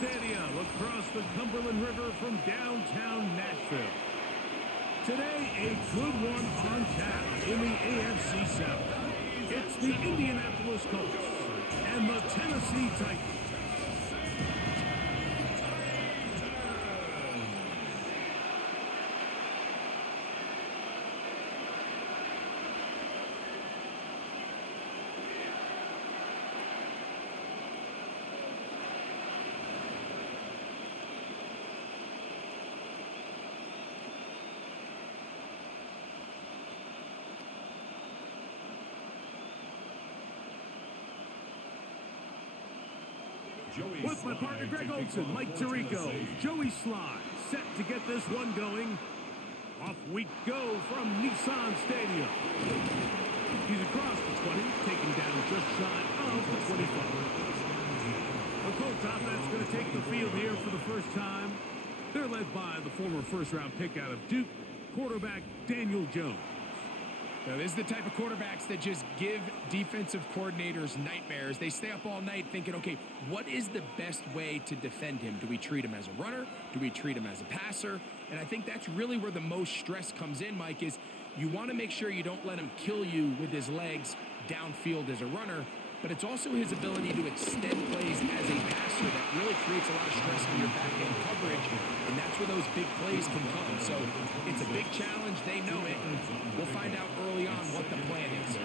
Stadium across the Cumberland River from downtown Nashville. Today, a good one on tap in the AFC South. It's the Indianapolis Colts and the Tennessee Titans. With my partner Greg Olson, Mike Tirico, Joey Sly, set to get this one going. Off we go from Nissan Stadium. He's across the 20, taken down just shy of the 25. The Colts offense going to take the field here for the first time. They're led by the former first-round pick out of Duke, quarterback Daniel Jones. Now, this is the type of quarterbacks that just give defensive coordinators nightmares. They stay up all night thinking, okay, what is the best way to defend him? Do we treat him as a runner? Do we treat him as a passer? And I think that's really where the most stress comes in, Mike, is you want to make sure you don't let him kill you with his legs downfield as a runner, but it's also his ability to extend plays as a passer that really creates a lot of stress on your back-end coverage, and that's where those big plays can come. So it's a big challenge. They know it. We'll find out early on what the plan is.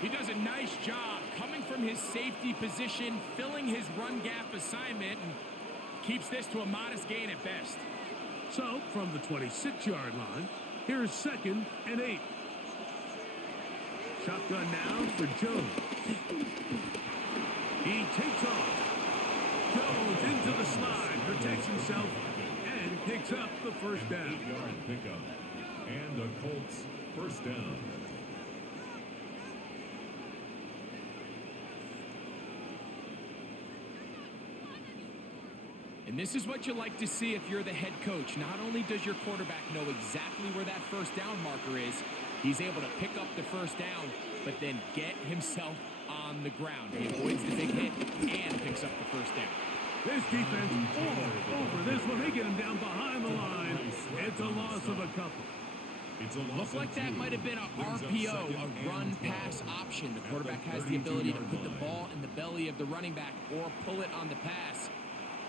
He does a nice job coming from his safety position, filling his run gap assignment, and keeps this to a modest gain at best. So, from the 26-yard line, here's 2nd and 8. Shotgun now for Jones. He takes off. Jones into the slide, protects himself, and picks up the first down. 8-yard pickup. And the Colts first down. And this is what you like to see if you're the head coach. Not only does your quarterback know exactly where that first down marker is, he's able to pick up the first down, but then get himself on the ground. He avoids the big hit and picks up the first down. This defense all over this one. They get him down behind the line. It's a loss of a couple. Looked like that might have been a RPO, a run-pass option. The quarterback has the ability to put the ball in the belly of the running back or pull it on the pass.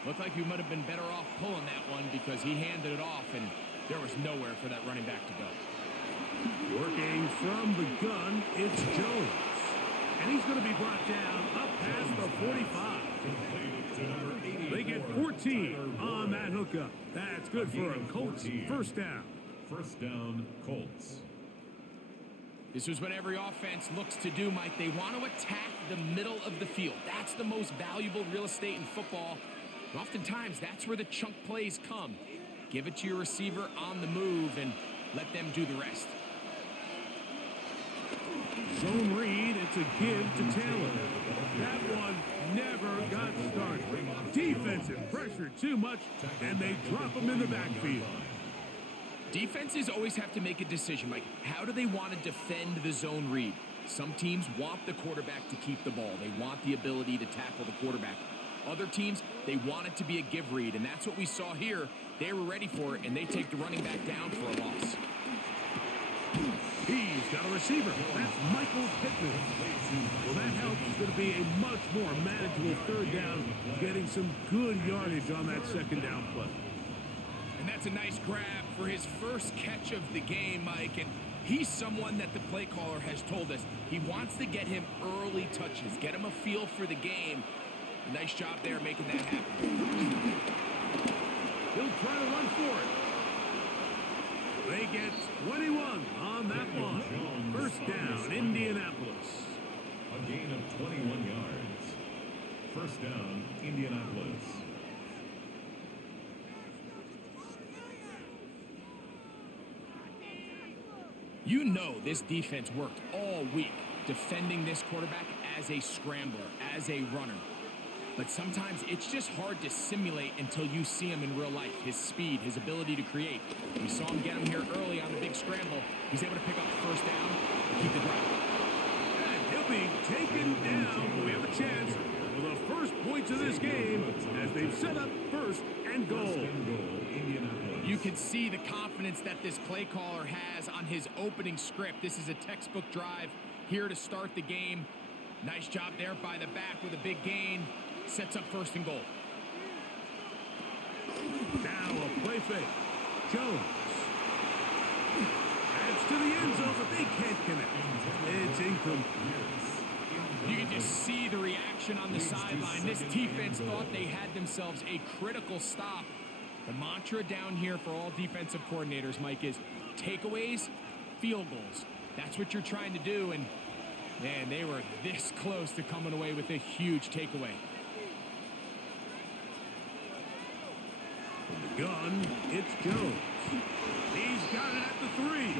Looked like he might have been better off pulling that one because he handed it off, and there was nowhere for that running back to go. Working from the gun, it's Jones. And he's going to be brought down up past the 45. They get 14 on that hookup. That's good for a Colts first down. First down, Colts. This is what every offense looks to do, Mike. They want to attack the middle of the field. That's the most valuable real estate in football. And oftentimes, that's where the chunk plays come. Give it to your receiver on the move and let them do the rest. Zone read, it's a give to Taylor. That one never got started. Defensive pressure too much, and they drop him in the backfield. Defenses always have to make a decision, Mike. How do they want to defend the zone read? Some teams want the quarterback to keep the ball. They want the ability to tackle the quarterback. Other teams, they want it to be a give read, and that's what we saw here. They were ready for it, and they take the running back down for a loss. He's got a receiver. That's Michael Pittman. Well, that helps. It's going to be a much more manageable third down, getting some good yardage on that second down play. And that's a nice grab for his first catch of the game, Mike. And he's someone that the play caller has told us he wants to get him early touches, get him a feel for the game. Nice job there making that happen. He'll try to run for it. They get 21 on that one. First down, Indianapolis. A gain of 21 yards. First down, Indianapolis. You know this defense worked all week defending this quarterback as a scrambler, as a runner. But sometimes it's just hard to simulate until you see him in real life. His speed, his ability to create. We saw him get him here early on the big scramble. He's able to pick up the first down and keep the drive. And he'll be taken down. We have a chance for the first point points of this game as they've set up first and goal. You can see the confidence that this play caller has on his opening script. This is a textbook drive here to start the game. Nice job there by the back with a big gain. Sets up first and goal. Now a play fake. Jones. Adds to the end zone, but they can't connect. It's incomplete. You can just see the reaction on the sideline. This defense thought they had themselves a critical stop. The mantra down here for all defensive coordinators, Mike, is takeaways, field goals. That's what you're trying to do, and man, they were this close to coming away with a huge takeaway. From the gun, it's Jones. He's got it at the 3.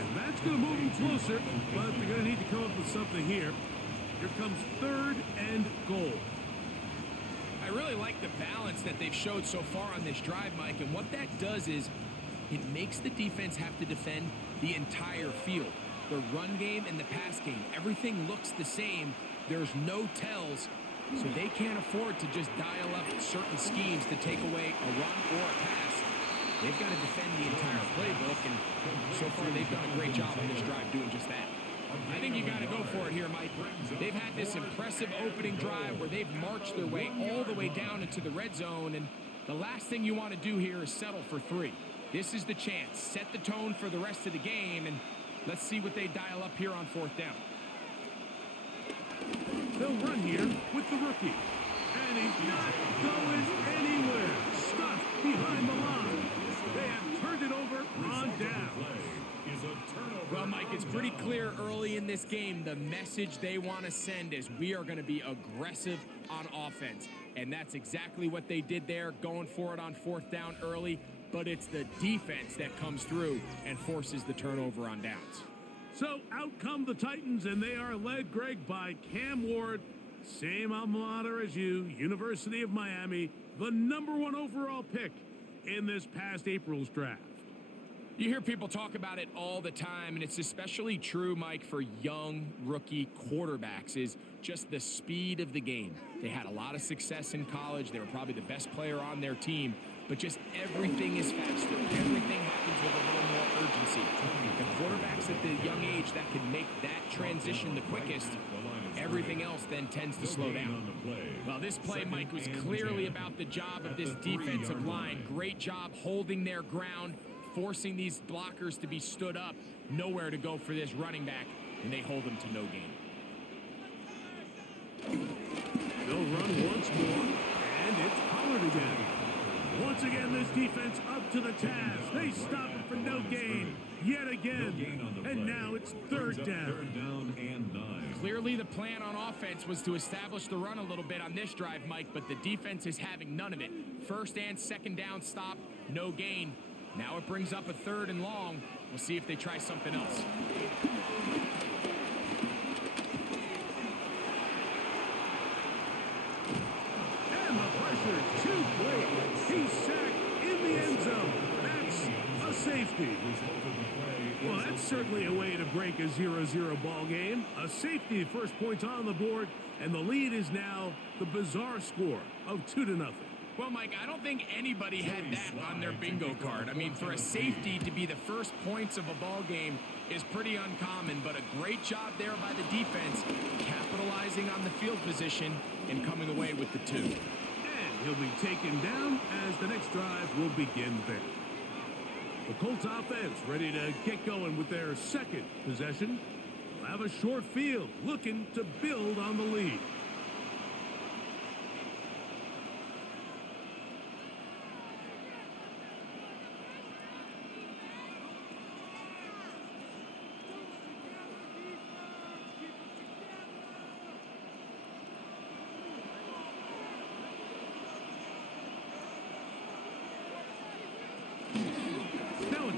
And that's going to move him closer, but they're going to need to come up with something here. Here comes 3rd and goal. I really like the balance that they've showed so far on this drive, Mike, and what that does is it makes the defense have to defend the entire field. The run game and the pass game, everything looks the same. There's no tells, so they can't afford to just dial up certain schemes to take away a run or a pass. They've got to defend the entire playbook, and so far they've done a great job on this drive doing just that. I think you got to go for it here, Mike. They've had this impressive opening drive where they've marched their way all the way down into the red zone, and the last thing you want to do here is settle for 3. This is the chance. Set the tone for the rest of the game, and let's see what they dial up here on 4th down. They'll run here with the rookie. And he's not going anywhere. Stuck behind the line. They have turned it over on down. Well, Mike, it's pretty clear early in this game the message they want to send is we are going to be aggressive on offense. And that's exactly what they did there, going for it on 4th down early. But it's the defense that comes through and forces the turnover on downs. So out come the Titans, and they are led, Greg, by Cam Ward. Same alma mater as you, University of Miami, the #1 overall pick in this past April's draft. You hear people talk about it all the time, and it's especially true, Mike, for young rookie quarterbacks, is just the speed of the game. They had a lot of success in college. They were probably the best player on their team, but just everything is faster. Everything happens with a little more urgency. The quarterbacks at the young age that can make that transition the quickest, everything else then tends to slow down. Well, this play, Mike, was clearly about the job of this defensive line. Great job holding their ground, forcing these blockers to be stood up. Nowhere to go for this running back, and they hold them to no gain. They'll run once more, and it's Pollard again. Once again, this defense up to the task. They stop it for no gain yet again, and now it's 3rd down. Clearly the plan on offense was to establish the run a little bit on this drive, Mike, but the defense is having none of it. 1st and 2nd down stop, no gain. Now it brings up a 3rd and long. We'll see if they try something else. And the pressure too great. He's sacked in the end zone. That's a safety. Well, that's certainly a way to break a 0-0 ball game. A safety, first points on the board, and the lead is now the bizarre score of 2-0. Well, Mike, I don't think anybody had that on their bingo card. I mean, for a safety to be the first points of a ball game is pretty uncommon, but a great job there by the defense, capitalizing on the field position and coming away with the 2. And he'll be taken down as the next drive will begin there. The Colts offense ready to get going with their 2nd possession. They'll have a short field, looking to build on the lead.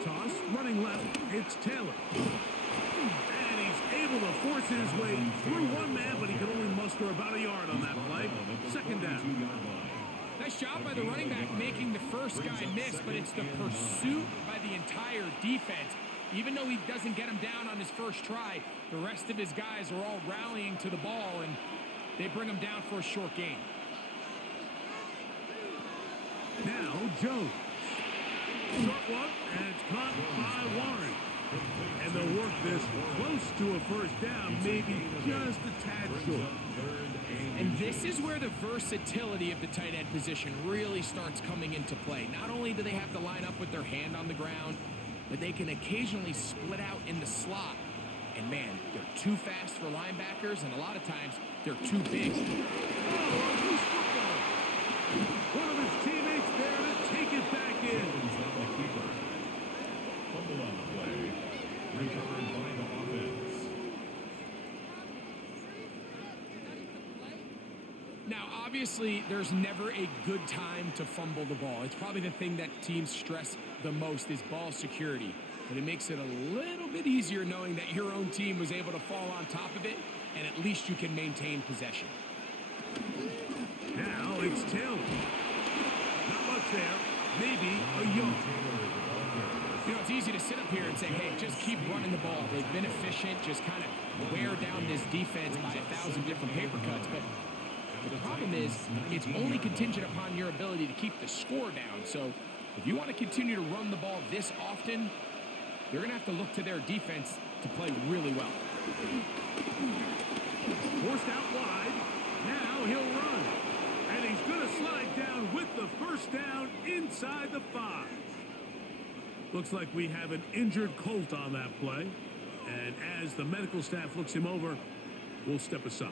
Toss, running left, it's Taylor. And he's able to force his way through one man, but he could only muster about a yard on that play. 2nd down. Nice job by the running back making the first guy miss, but it's the pursuit by the entire defense. Even though he doesn't get him down on his first try, the rest of his guys are all rallying to the ball, and they bring him down for a short gain. Now Jones. Short one, and it's caught by Warren. And they'll work this close to a first down, maybe just a tad short. And this is where the versatility of the tight end position really starts coming into play. Not only do they have to line up with their hand on the ground, but they can occasionally split out in the slot. And man, they're too fast for linebackers, and a lot of times they're too big. Oh, loose football. One of his teammates there to take it back in. Fumble on the play. Recovered by the offense. Now, obviously, there's never a good time to fumble the ball. It's probably the thing that teams stress the most is ball security. But it makes it a little bit easier knowing that your own team was able to fall on top of it, and at least you can maintain possession. Now it's Taylor. Not much there. Maybe a yard. You know, it's easy to sit up here and say, hey, just keep running the ball. They've been efficient, just kind of wear down this defense by 1,000 different paper cuts. But the problem is it's only contingent upon your ability to keep the score down. So if you want to continue to run the ball this often, they're going to have to look to their defense to play really well. Forced out wide. Now he'll run. And he's going to slide down with the first down inside the 5. Looks like we have an injured Colt on that play. And as the medical staff looks him over, we'll step aside.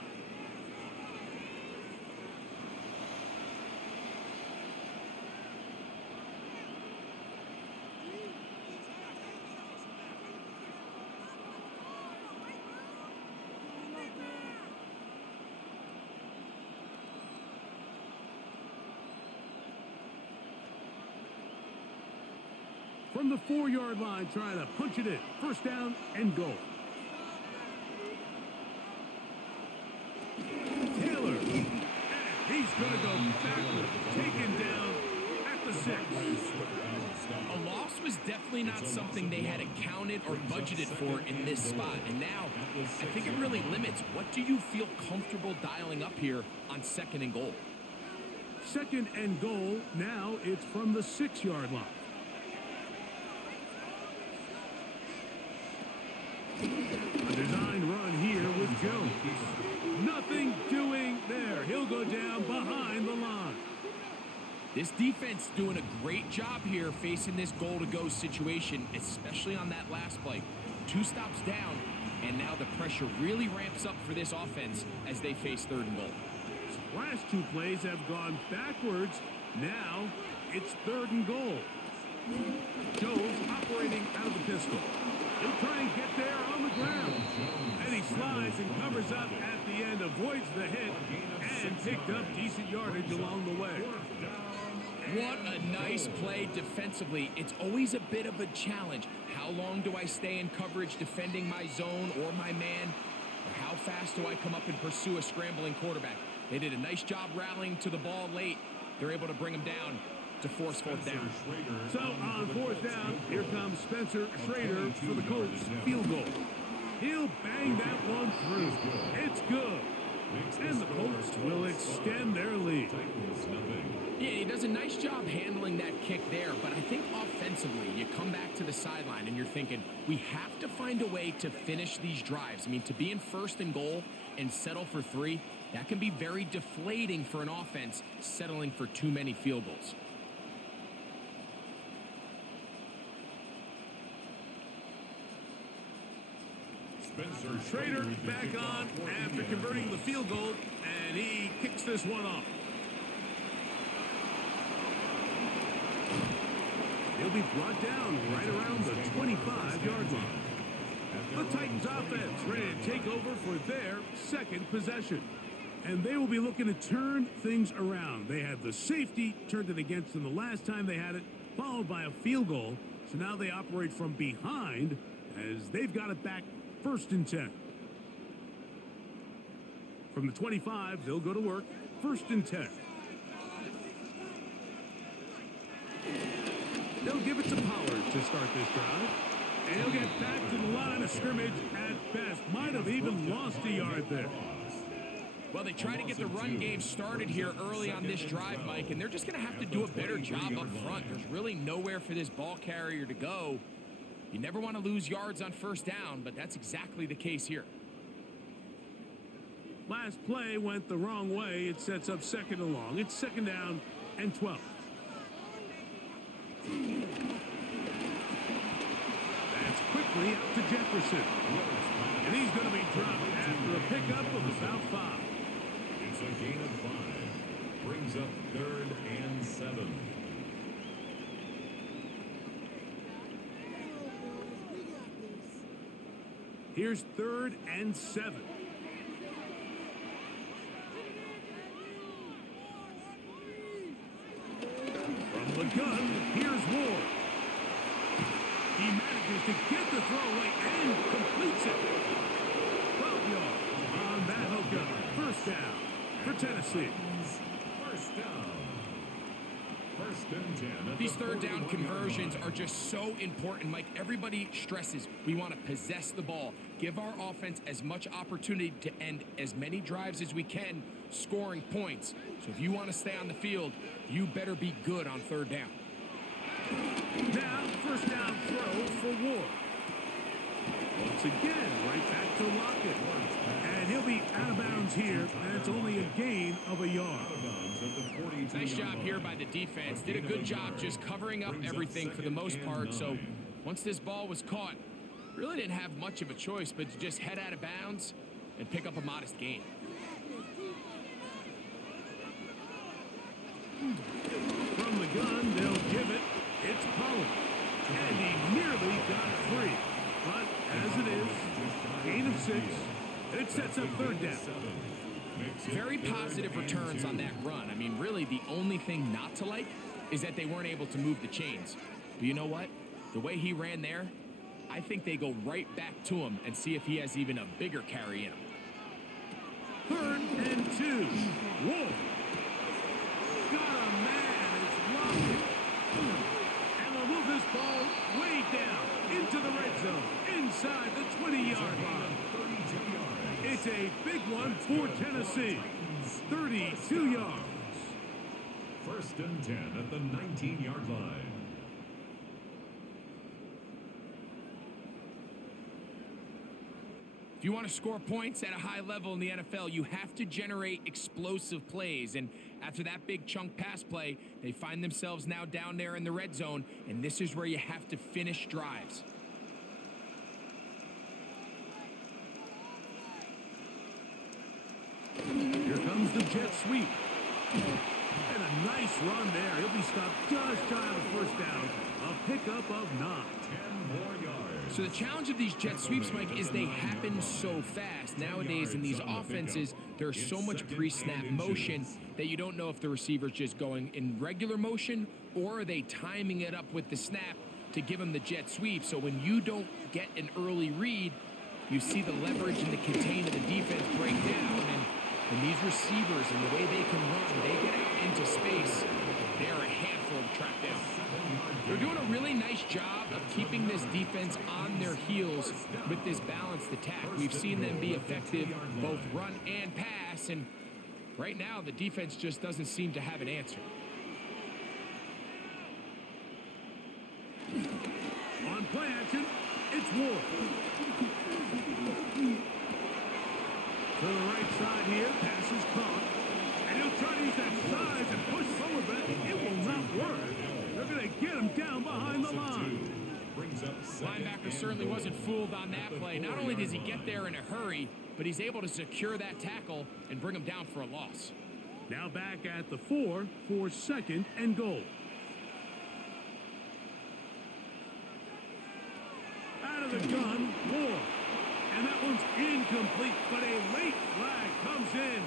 From the 4-yard line, trying to punch it in. First down and goal. Taylor. And he's going to go backward. Taken down at the 6. A loss was definitely not something they had accounted or budgeted for in this spot. And now, I think it really limits. What do you feel comfortable dialing up here on 2nd and goal? 2nd and goal. Now it's from the 6-yard line. A design run here with Jones. Nothing doing there. He'll go down behind the line. This defense doing a great job here facing this goal-to-go situation, especially on that last play. 2 stops down, and now the pressure really ramps up for this offense as they face 3rd and goal. Last 2 plays have gone backwards. Now it's 3rd and goal. Jones operating out of the pistol. He'll try and get there on the ground. And he slides and covers up at the end, avoids the hit, and picked up decent yardage along the way. What a nice play defensively. It's always a bit of a challenge. How long do I stay in coverage defending my zone or my man? Or how fast do I come up and pursue a scrambling quarterback? They did a nice job rallying to the ball late. They're able to bring him down to force 4th down. So on 4th down, here comes Spencer Schrader for the Colts field goal. He'll bang that one through. It's good. And the Colts will extend their lead. Yeah, he does a nice job handling that kick there, but I think offensively, you come back to the sideline and you're thinking, we have to find a way to finish these drives. I mean, to be in 1st and goal and settle for 3, that can be very deflating for an offense settling for too many field goals. Schrader back on after converting the field goal, and he kicks this one off. He'll be brought down right around the 25-yard line. The Titans offense ready to take over for their 2nd possession. And they will be looking to turn things around. They had the safety, turned it against them the last time they had it, followed by a field goal. So now they operate from behind as they've got it back 1st and 10. From the 25, they'll go to work. 1st and 10. They'll give it to Pollard to start this drive. And he'll get back to the line of scrimmage at best. Might have even lost a yard there. Well, they try to get the run game started here early on this drive, Mike, and they're just going to have to do a better job up front. There's really nowhere for this ball carrier to go. You never want to lose yards on first down, but that's exactly the case here. Last play went the wrong way. It sets up second and long. It's second down and 12. That's quickly out to Jefferson. And he's going to be dropped after a pickup of about 5. It's a gain of 5. Brings up 3rd and 7. Here's 3rd and 7. From the gun, here's Ward. He manages to get the throw late and completes it. 12 yards on that hookup. First down for Tennessee. First down. First and 10. These third down conversions are just so important, Mike. Everybody stresses we want to possess the ball, give our offense as much opportunity to end as many drives as we can, scoring points. So if you want to stay on the field, you better be good on third down. Now, first down throw for Ward. Once again, right back to Lockett. And he'll be out of bounds here, and it's only a gain of a yard. Nice job here by the defense. Did a good job just covering up everything for the most part. So once this ball was caught, really didn't have much of a choice but to just head out of bounds and pick up a modest gain. From the gun, they'll give it. It's Pollard. And he nearly got free. But as it is, gain of 6. And it sets up third down. Very positive returns on that run. I mean, really, the only thing not to like is that they weren't able to move the chains. But you know what? The way he ran there, I think they go right back to him and see if he has even a bigger carry in him. 3rd and 2. Whoa. Got a man. It's Lockett. And they'll move this ball way down into the red zone, inside the 20-yard line. It's a big one for Tennessee. 32 yards. First and 10 at the 19-yard line. If you want to score points at a high level in the NFL, you have to generate explosive plays. And after that big chunk pass play, they find themselves now down there in the red zone, and this is where you have to finish drives. Here comes the jet sweep. And a nice run there. He'll be stopped just shy of the first down. A pickup of 9. 10 more yards. So the challenge of these jet sweeps, Mike, is they happen so fast. Nowadays in these offenses, there's so much pre-snap motion that you don't know if the receiver's just going in regular motion or are they timing it up with the snap to give them the jet sweep. So when you don't get an early read, you see the leverage and the contain of the defense break down. And these receivers and the way they can run, they get out into space, they're a handful to track down. They're doing a really nice job of keeping this defense on their heels with this balanced attack. We've seen them be effective both run and pass, and right now the defense just doesn't seem to have an answer. On play action, it's Ward. To the right side here, pass is caught. And he'll try to use that size and push forward, but it will not work. They're going to get him down behind the line. Linebacker certainly wasn't fooled on that play. Not only does he get there in a hurry, but he's able to secure that tackle and bring him down for a loss. Now back at the 4 for second and goal. Out of the gun, Ward. And that one's incomplete, but a late flag comes in.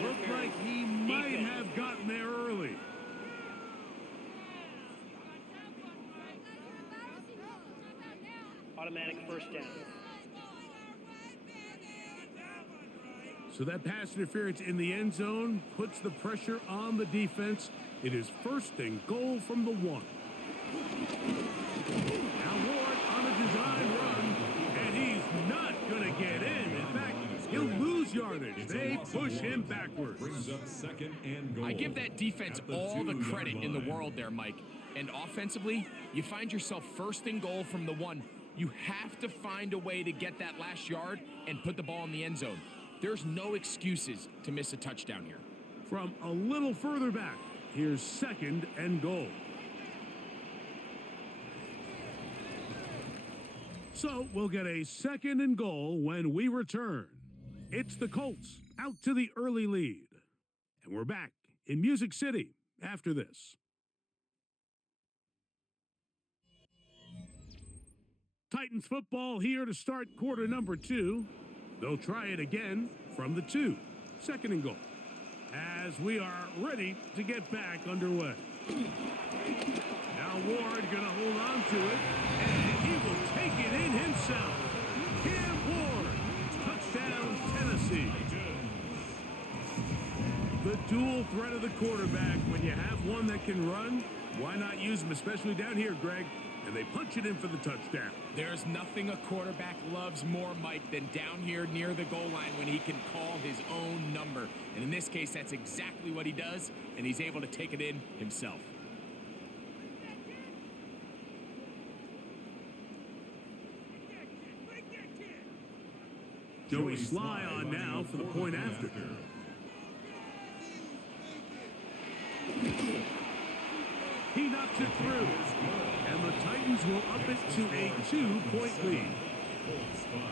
Looked like he might have gotten there early. Automatic first down. So that pass interference in the end zone puts the pressure on the defense. It is first and goal from the 1. Now Ward on a design run, and he's not going to get in. In fact, he'll lose yardage. It's They a loss of push him 1. backwards. Brings up 2nd and goal. I give that defense At the all the 2-yard credit in the line. world there, Mike. And offensively, you find yourself 1st and goal from the 1. You have to find a way to get that last yard and put the ball in the end zone. There's no excuses to miss a touchdown here. From a little further back, here's 2nd and goal. So we'll get a 2nd and goal when we return. It's the Colts out to the early lead. And we're back in Music City after this. Titans football here to start quarter number 2. They'll try it again from the 2. 2nd and goal. As we are ready to get back underway. Now Ward gonna hold on to it, and he will take it in himself. Cam Ward, touchdown Tennessee. The dual threat of the quarterback. When you have one that can run, why not use him, especially down here, Greg? And they punch it in for the touchdown. There's nothing a quarterback loves more, Mike, than down here near the goal line when he can call his own number. And in this case, that's exactly what he does, and he's able to take it in himself. Joey Sly on now for the point after. He knocks it through. And the Titans will up it to a 2-point lead. Colts 5.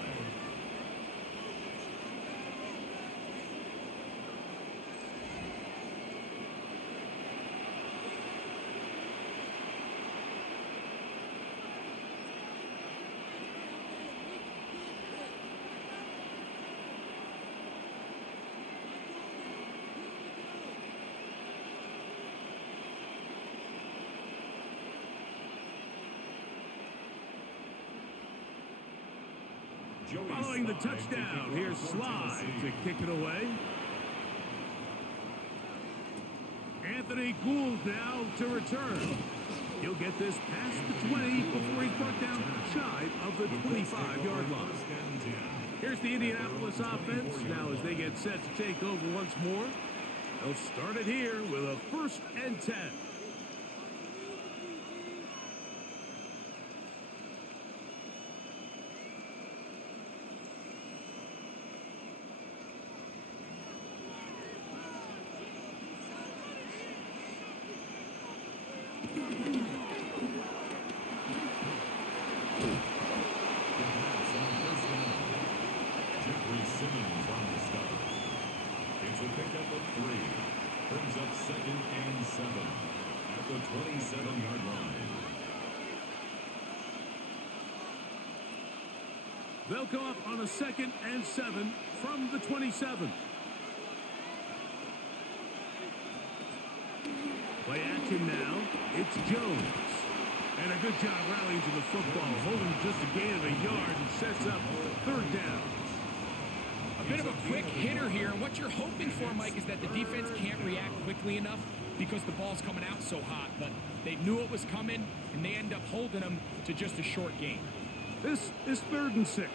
Following the touchdown, here's Sly to kick it away. Anthony Gould now to return. He'll get this past the 20 before he's brought down shy of the 25-yard line. Here's the Indianapolis offense. Now as they get set to take over once more, they'll start it here with a 1st and 10. It's a pickup of 3. Brings up 2nd and 7 at the 27-yard line. They'll go up on a 2nd and 7 from the 27. Play action now. It's Jones. And a good job rallying to the football, holding just a gain of a yard and sets up 3rd down. A bit of a quick hitter here. What you're hoping for, Mike, is that the defense can't react quickly enough because the ball's coming out so hot. But they knew it was coming, and they end up holding them to just a short gain. This is 3rd and 6.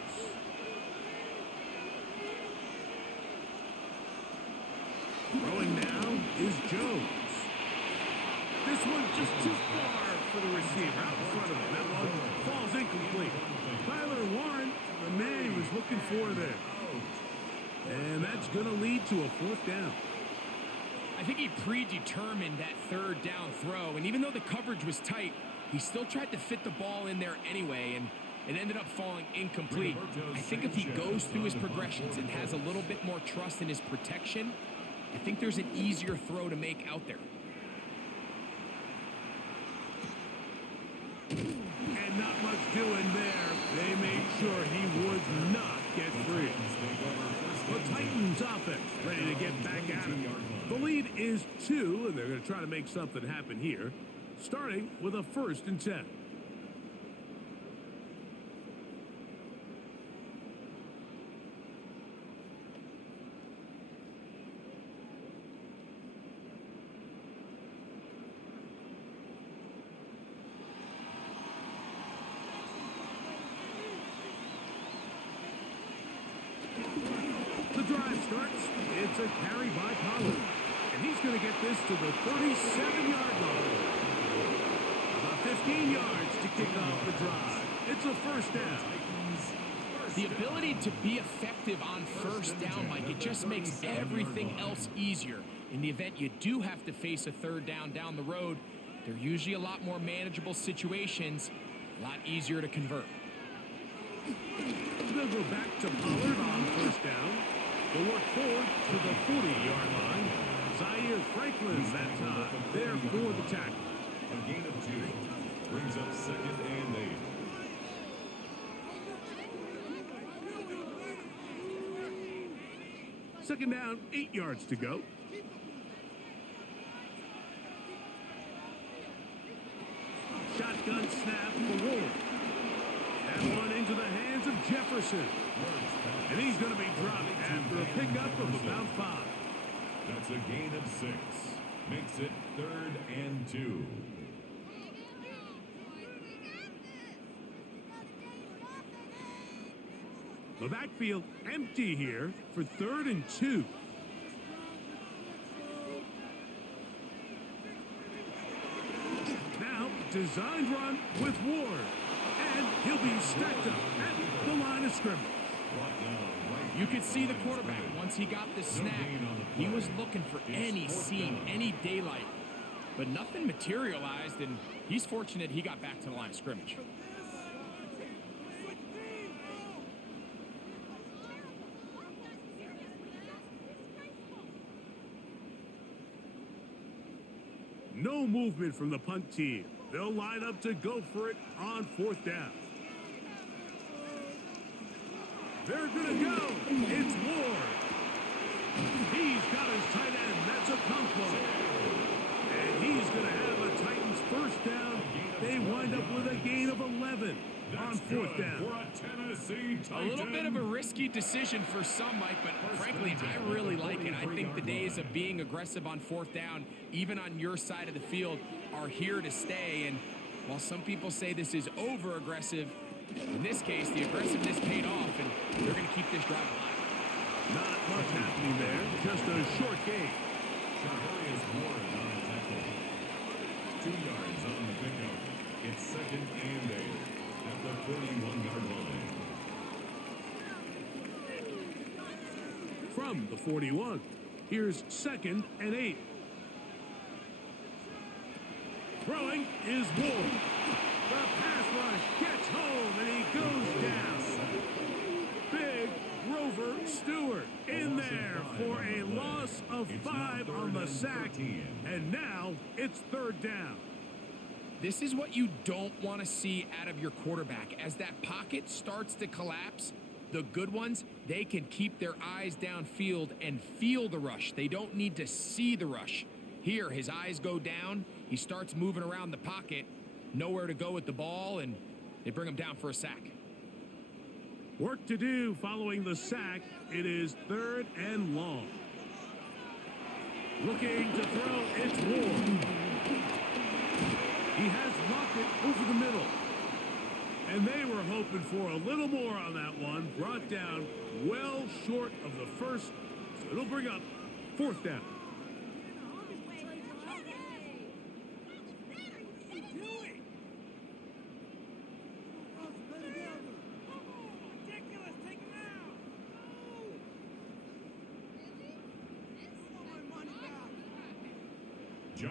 Throwing now is Jones. This one just too far for the receiver out in front of him. That one falls incomplete. Tyler Warren, the man he was looking for there. And that's going to lead to a 4th down. I think he predetermined that 3rd down throw, and even though the coverage was tight, he still tried to fit the ball in there anyway, and it ended up falling incomplete. I think if he goes through his progressions and has a little bit more trust in his protection, I think there's an easier throw to make out there. And not much doing there. They made sure he would not get free. The Titans offense ready to get back at it. The lead is 2, and they're going to try to make something happen here, starting with a 1st and 10. The drive It's a carry by Pollard. And he's going to get this to the 37-yard line. About 15 yards to kick off the drive. It's a first down. The ability to be effective on first down, Mike, it just makes everything else easier. In the event you do have to face a third down the road, they're usually a lot more manageable situations, a lot easier to convert. They'll go back to Pollard on first down. They'll work forward to the 40-yard line. Zaire Franklin that time there for the tackle. A gain of 2 brings up 2nd and 8. Second down, 8 yards to go. Shotgun snap for Ward. That one into the hands of Jefferson. And he's going to be dropped after a pickup of about 5. That's a gain of 6. Makes it 3rd and 2. The backfield empty here for 3rd and 2. Now, designed run with Ward. And he'll be stacked up at the line of scrimmage. You could see the quarterback, once he got the snap, he was looking for any seam, any daylight. But nothing materialized, and he's fortunate he got back to the line of scrimmage. No movement from the punt team. They'll line up to go for it on 4th down. They're going to go. It's Ward. He's got his tight end. That's a Conquo. And he's going to have a Titans first down. They wind up with a gain of 11 on 4th down. A little bit of a risky decision for some, Mike, but frankly, I really like it. I think the days of being aggressive on 4th down, even on your side of the field, are here to stay. And while some people say this is over-aggressive, in this case, the aggressiveness paid off, and they're going to keep this drive alive. Not much happening there. Just a short gain. Charvarius Ward on the tackle. 2 yards on the pickup. It's 2nd and 8 at the 41-yard line. From the 41, here's 2nd and 8. Throwing is Ward. The pass rush gets home, and he goes down. Big Grover Stewart in there for a loss of 5 on the sack. And now it's 3rd down. This is what you don't want to see out of your quarterback. As that pocket starts to collapse, the good ones, they can keep their eyes downfield and feel the rush. They don't need to see the rush. Here, his eyes go down. He starts moving around the pocket. Nowhere to go with the ball, and they bring him down for a sack. Work to do following the sack. It is 3rd and long. Looking to throw, it's Ward. He has Lockett over the middle. And they were hoping for a little more on that one. Brought down well short of the first. So it'll bring up 4th down.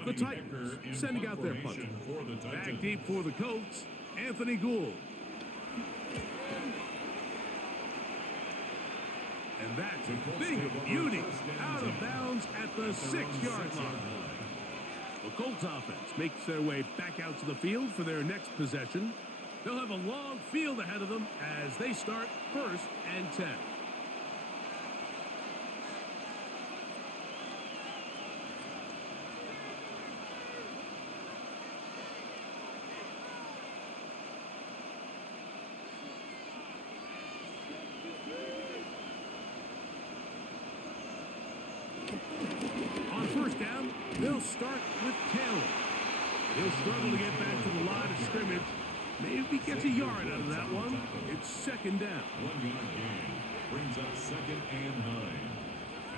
The Titans sending out their punter. Back deep for the Colts, Anthony Gould. And that's a thing of beauty. Out of bounds at the 6-yard line. The Colts offense makes their way back out to the field for their next possession. They'll have a long field ahead of them as they start 1st and 10. On 1st down, they'll start with Taylor. He'll struggle to get back to the line of scrimmage. Maybe gets a yard out of that one. It's 2nd down. 1-yard gain brings up 2nd and 9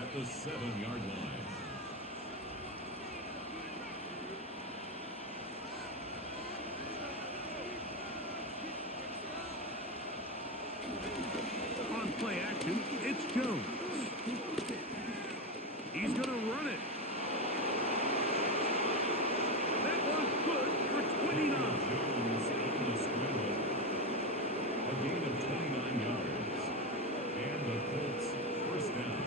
at at the 7-yard line. On play action, it's Jones. He's going to run it. That one's good for 29. Jones on the scramble. A gain of 29 yards. And the Colts first down.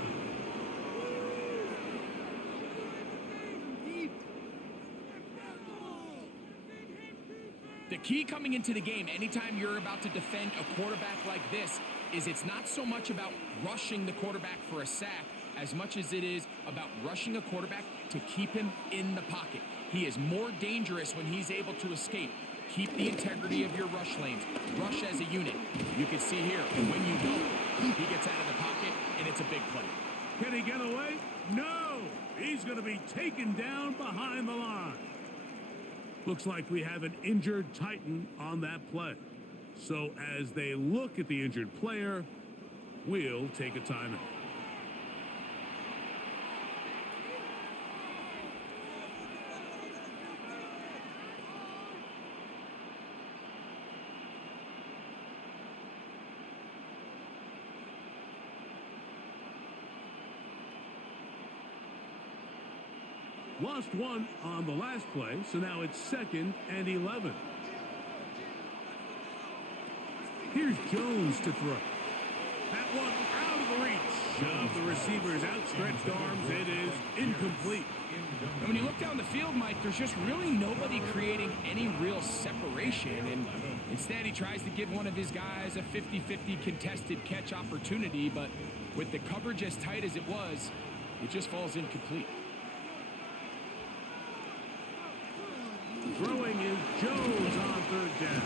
The key coming into the game, anytime you're about to defend a quarterback like this, is it's not so much about rushing the quarterback for a sack as much as it is about rushing a quarterback to keep him in the pocket. He is more dangerous when he's able to escape. Keep the integrity of your rush lanes. Rush as a unit. You can see here, when you don't, he gets out of the pocket, and it's a big play. Can he get away? No! He's going to be taken down behind the line. Looks like we have an injured Titan on that play. So as they look at the injured player, we'll take a timeout. Lost one on the last play, so now it's 2nd and 11. Here's Jones to throw. That one out of the reach of the receiver's outstretched arms. It is incomplete. And when you look down the field, Mike, there's just really nobody creating any real separation. And instead, he tries to give one of his guys a 50-50 contested catch opportunity. But with the coverage as tight as it was, it just falls incomplete. Throwing is Jones on 3rd down.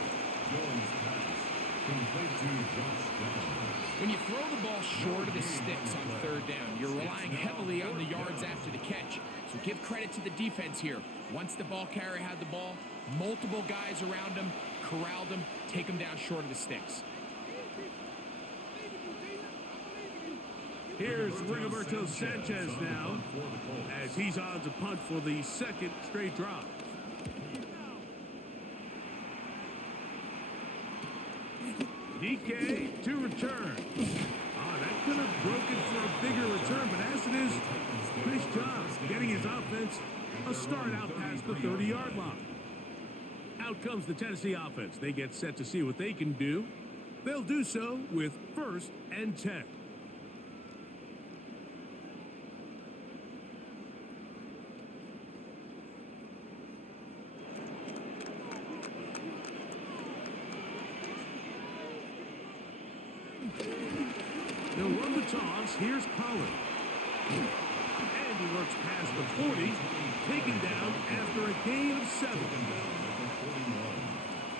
Jones pass. Complete to Josh Downs. When you throw the ball short of the sticks on 3rd down, you're relying heavily on the yards after the catch. So give credit to the defense here. Once the ball carrier had the ball, multiple guys around him, corralled him, take him down short of the sticks. Here's Rigoberto Sanchez now, as he's on to punt for the 2nd straight drive. DK to return. That could have broken for a bigger return, but as it is, nice job getting his offense a start out past the 30-yard line. Out comes the Tennessee offense. They get set to see what they can do. They'll do so with 1st and 10. They'll run the toss. Here's Pollard. And he works past the 40, taken down after a gain of 7.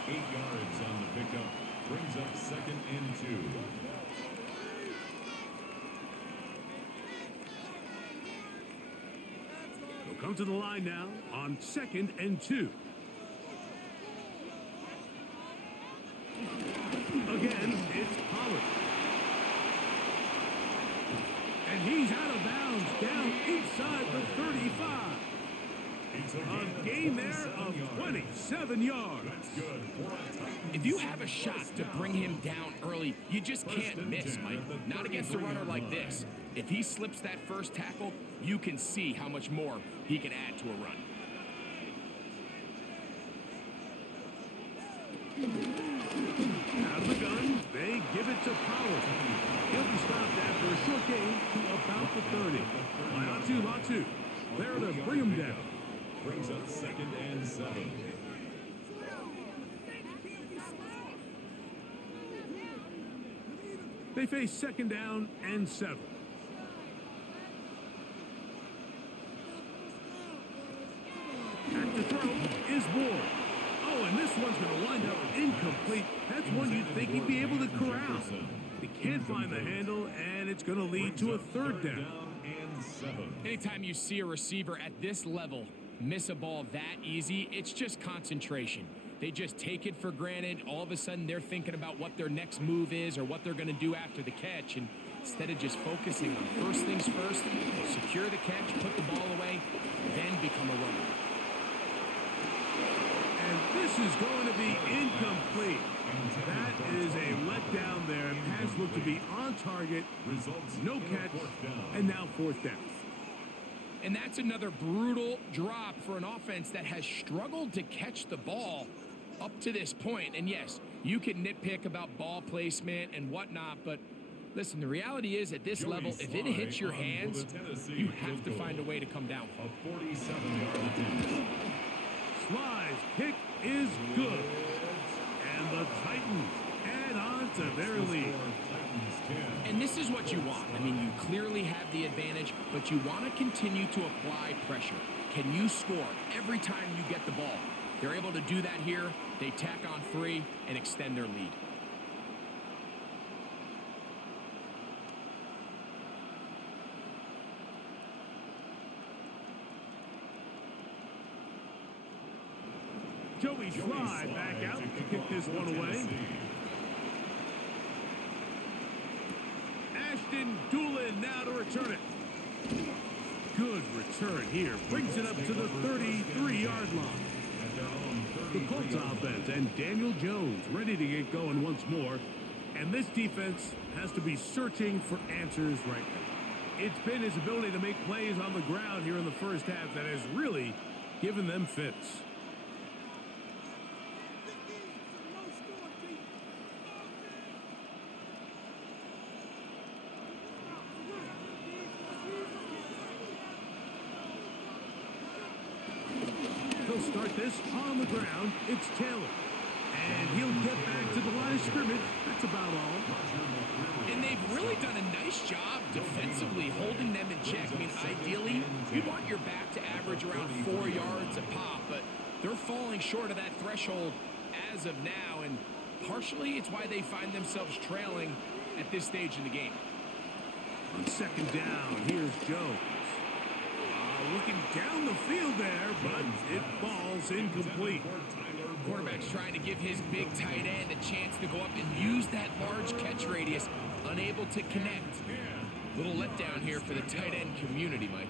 8 yards on the pickup. Brings up 2nd and 2. They'll come to the line now on 2nd and 2. Again, it's Pollard. And he's out of bounds down inside the 35. A gain there of 27 yards. If you have a shot to bring him down early, you just can't miss, Mike. Not against a runner like this. If he slips that first tackle, you can see how much more he can add to a run. Out of the gun, they give it to Pollard. He'll be stopped after a short gain to about the 30. Latu, there to bring him down. Brings up 2nd and 7. They face 2nd down and 7. Back to throw is Ward. Oh, and this one's going to wind up incomplete. That's one you'd think he'd be able to corral. He can't find the handle, and it's going to lead to a 3rd down. Anytime you see a receiver at this level miss a ball that easy, it's just concentration. They just take it for granted. All of a sudden, they're thinking about what their next move is or what they're going to do after the catch. And instead of just focusing on first things first, secure the catch, put the ball away, then become a runner. And this is going to be incomplete. That is a letdown there. Pass looked to be on target, no catch, and now fourth down. And that's another brutal drop for an offense that has struggled to catch the ball up to this point. And yes, you can nitpick about ball placement and whatnot, but listen, the reality is at this level, if it hits your hands, you have to find a way to come down. A 47-yard attempt. Sly's kick is good. And the Titans add on to their lead. And this is what you want. I mean, you clearly have the advantage, but you want to continue to apply pressure. Can you score every time you get the ball? They're able to do that here. They tack on 3 and extend their lead. Joey Sly back out to kick this one away. Ashton Doolin now to return it. Good return here. Brings it up to the 33-yard line. The Colts offense and Daniel Jones ready to get going once more. And this defense has to be searching for answers right now. It's been his ability to make plays on the ground here in the first half that has really given them fits. He'll start this on the ground. It's Taylor. And he'll get back to the line of scrimmage. That's about all. And they've really done a nice job defensively holding them in check. I mean, ideally, you want your back to average around 4 yards a pop, but they're falling short of that threshold as of now, and partially it's why they find themselves trailing at this stage in the game. On second down, here's Jones. Looking down the field there, but it falls incomplete. Quarterback's trying to give his big tight end a chance to go up and use that large catch radius, unable to connect. Little letdown here for the tight end community, Mike.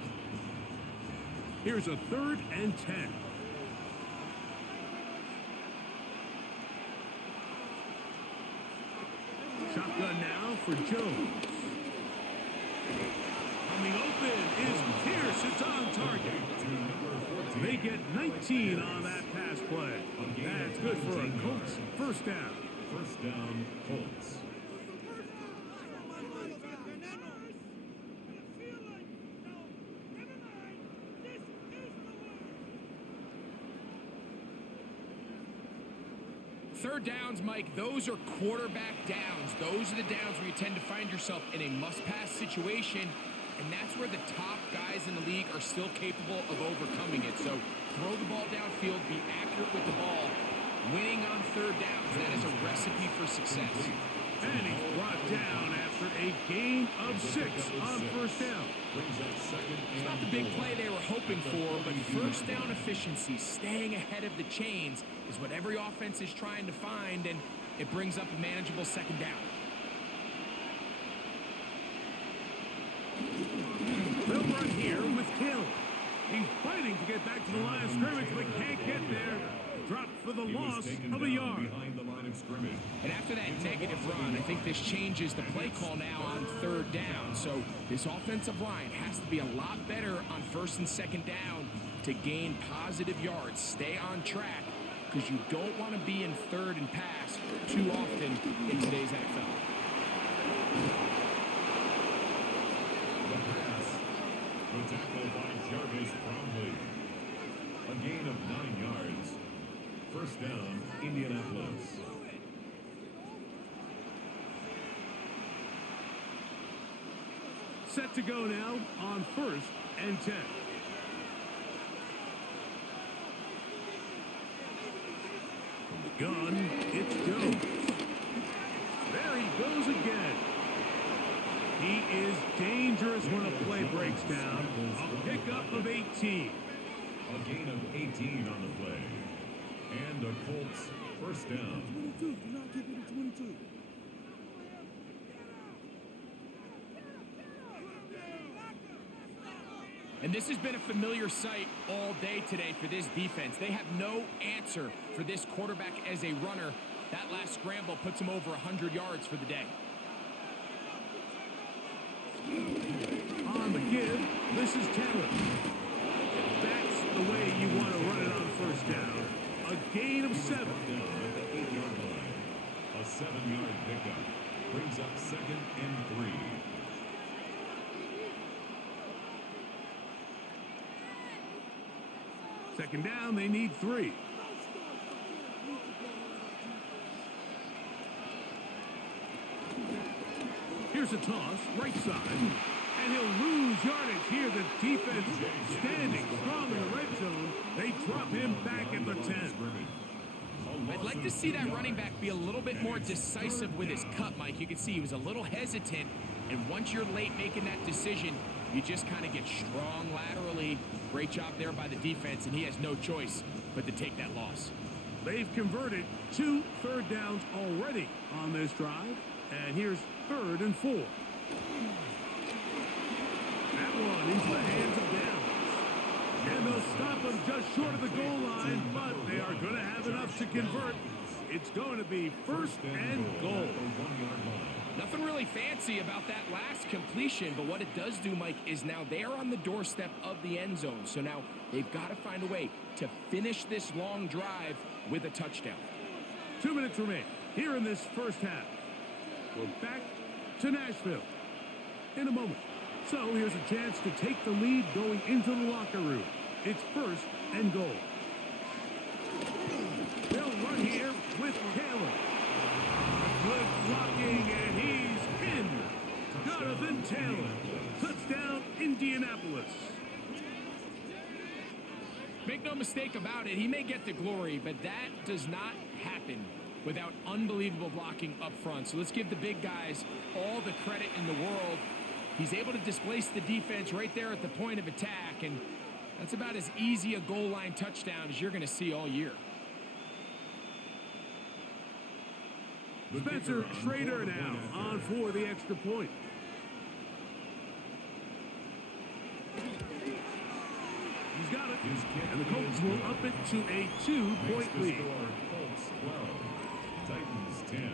Here's a 3rd and 10. Shotgun now for Jones. Coming open is Pierce. It's on target. They get 19 on that pass play. That's good for a Colts first down. First down, Colts. Third downs, Mike, those are quarterback downs. Those are the downs where you tend to find yourself in a must-pass situation, and that's where the top guys in the league are still capable of overcoming it. So throw the ball downfield, be accurate with the ball. Winning on third downs, that is a recipe for success. And he's brought down after a gain of 6 on first down. It's not the big play they were hoping for, but first down efficiency, staying ahead of the chains, is what every offense is trying to find, and it brings up a manageable second down. They'll run here with Hill. He's fighting to get back to the line of scrimmage, but can't get there. Dropped for the loss of a yard. And after that negative run, I think this changes the play call now on third down. So this offensive line has to be a lot better on first and second down to gain positive yards. Stay on track, because you don't want to be in third and pass too often in today's NFL. The tackle by Jarvis Brownlee. A gain of 9 yards. First down, Indianapolis. Set to go now on 1st and 10. From the gun, it's Jones. There he goes again. He is dangerous when a play breaks down. A pickup of 18. A gain of 18 on the play. And the Colts first down. 22. Do not give it a 22. And this has been a familiar sight all day today for this defense. They have no answer for this quarterback as a runner. That last scramble puts him over 100 yards for the day. On the give, this is Taylor. That's the way you want to run it on first down. A gain of 7. Down at the 8-yard line. A 7-yard pickup brings up 2nd and 3. Second down, they need 3. Here's a toss, right side. And he'll lose yardage here. The defense standing strong in the red zone. They drop him back at the 10. I'd like to see that running back be a little bit more decisive with his cut, Mike. You can see he was a little hesitant, and once you're late making that decision, you just kind of get strong laterally. Great job there by the defense, and he has no choice but to take that loss. They've converted 2 third downs already on this drive, and here's 3rd and 4. That one into the hands of Downs. And they'll stop him just short of the goal line, but they are going to have enough to convert. It's going to be 1st and goal. Nothing really fancy about that last completion, but what it does do, Mike, is now they're on the doorstep of the end zone. So now they've got to find a way to finish this long drive with a touchdown. 2 minutes remain here in this first half. We're back to Nashville in a moment. So here's a chance to take the lead going into the locker room. It's 1st and goal. They'll run here with Taylor. Good blocking, and he's in. Jonathan Taylor. Touchdown, Indianapolis. Make no mistake about it, he may get the glory, but that does not happen without unbelievable blocking up front. So let's give the big guys all the credit in the world. He's able to displace the defense right there at the point of attack, and that's about as easy a goal line touchdown as you're going to see all year. Spencer Schrader now on for the extra point. He's got it, and the Colts will up it to a 2-point lead. Colts 12, Titans 10.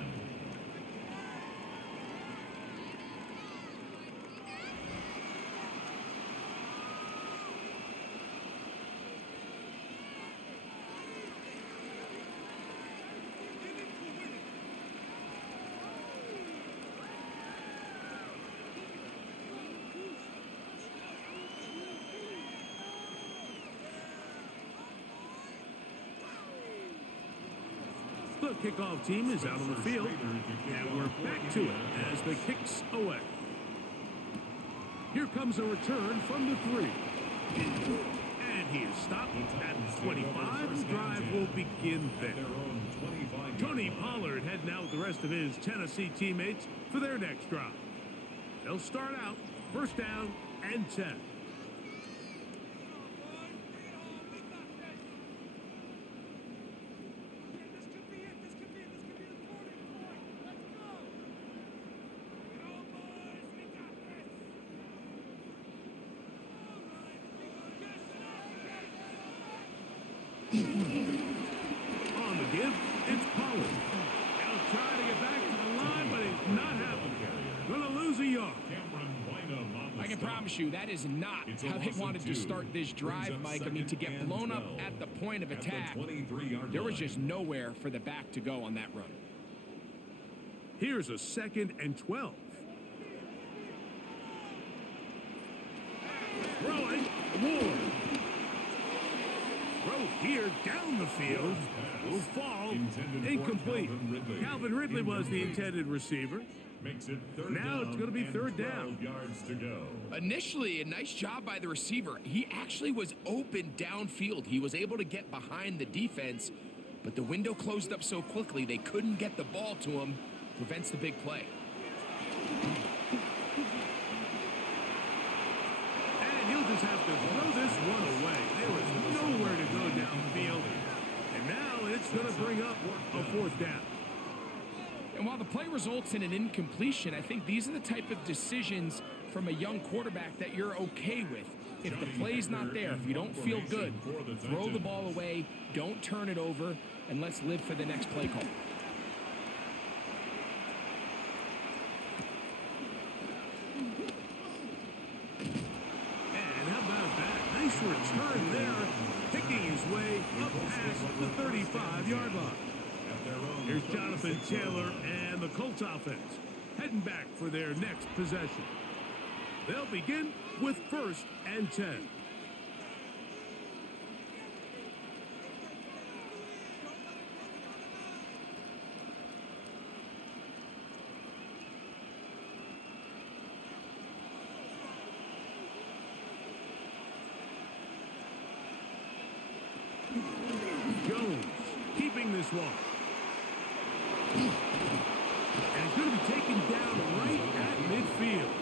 The kickoff team is out on the field, and we're back to it as the kick's away. Here comes a return from the 3. And he is stopped at 25. The drive will begin there. Tony Pollard heading out with the rest of his Tennessee teammates for their next drive. They'll start out 1st down and 10. On the give, it's Pollard. He'll try to get back to the line, but it's not happening. Gonna lose a yard. I can promise you that is not how they wanted to start this drive, Mike. I mean, to get blown up at the point of attack, there was just nowhere for the back to go on that run. Here's a 2nd and 12. Throwing, Ward. Throw here down the field. Will fall. Incomplete. Calvin Ridley was the intended receiver. Makes it 3rd Now it's going to be 3rd down. Yards to go. Initially, a nice job by the receiver. He actually was open downfield. He was able to get behind the defense, but the window closed up so quickly they couldn't get the ball to him. Prevents the big play. And he'll just have to throw this one away. There was nowhere to go downfield. And now it's going to bring up a 4th down. And while the play results in an incompletion, I think these are the type of decisions from a young quarterback that you're okay with. If the play's not there, if you don't feel good, throw the ball away, don't turn it over, and let's live for the next play call. And how about that? Nice return there, picking his way up past the 35-yard line. Here's Jonathan Taylor and the Colts offense heading back for their next possession. They'll begin with 1st and 10. Jones keeping this one. And it's going to be taken down right at midfield.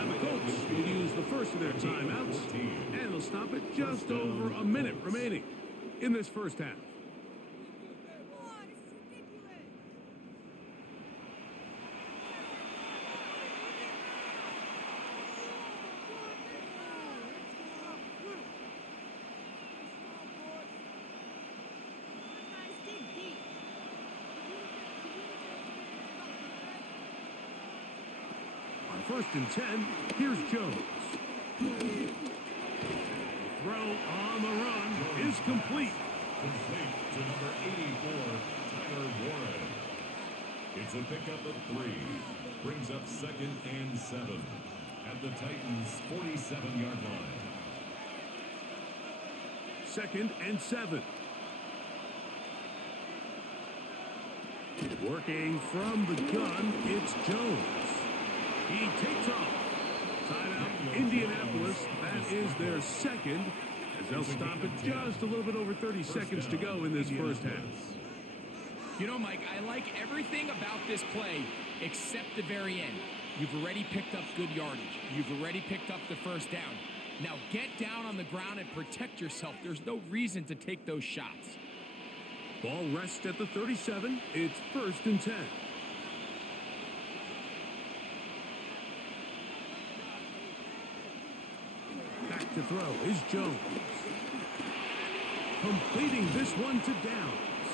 And the Colts will use the first of their timeouts, and they'll stop it just over a minute remaining in this first half. On 1st and 10, here's Jones. The throw on the run is complete. Complete to number 84, Tyler Warren. It's a pickup of 3. Brings up 2nd and 7 at the Titans' 47-yard line. 2nd and 7. Working from the gun, it's Jones. He takes off. Timeout, Indianapolis. That is their second, as they'll stop it just a little bit over 30 seconds to go in this first half. You know, Mike, I like everything about this play except the very end. You've already picked up good yardage. You've already picked up the first down. Now get down on the ground and protect yourself. There's no reason to take those shots. Ball rests at the 37. It's 1st and 10. Back to throw is Jones. Completing this one to Downs.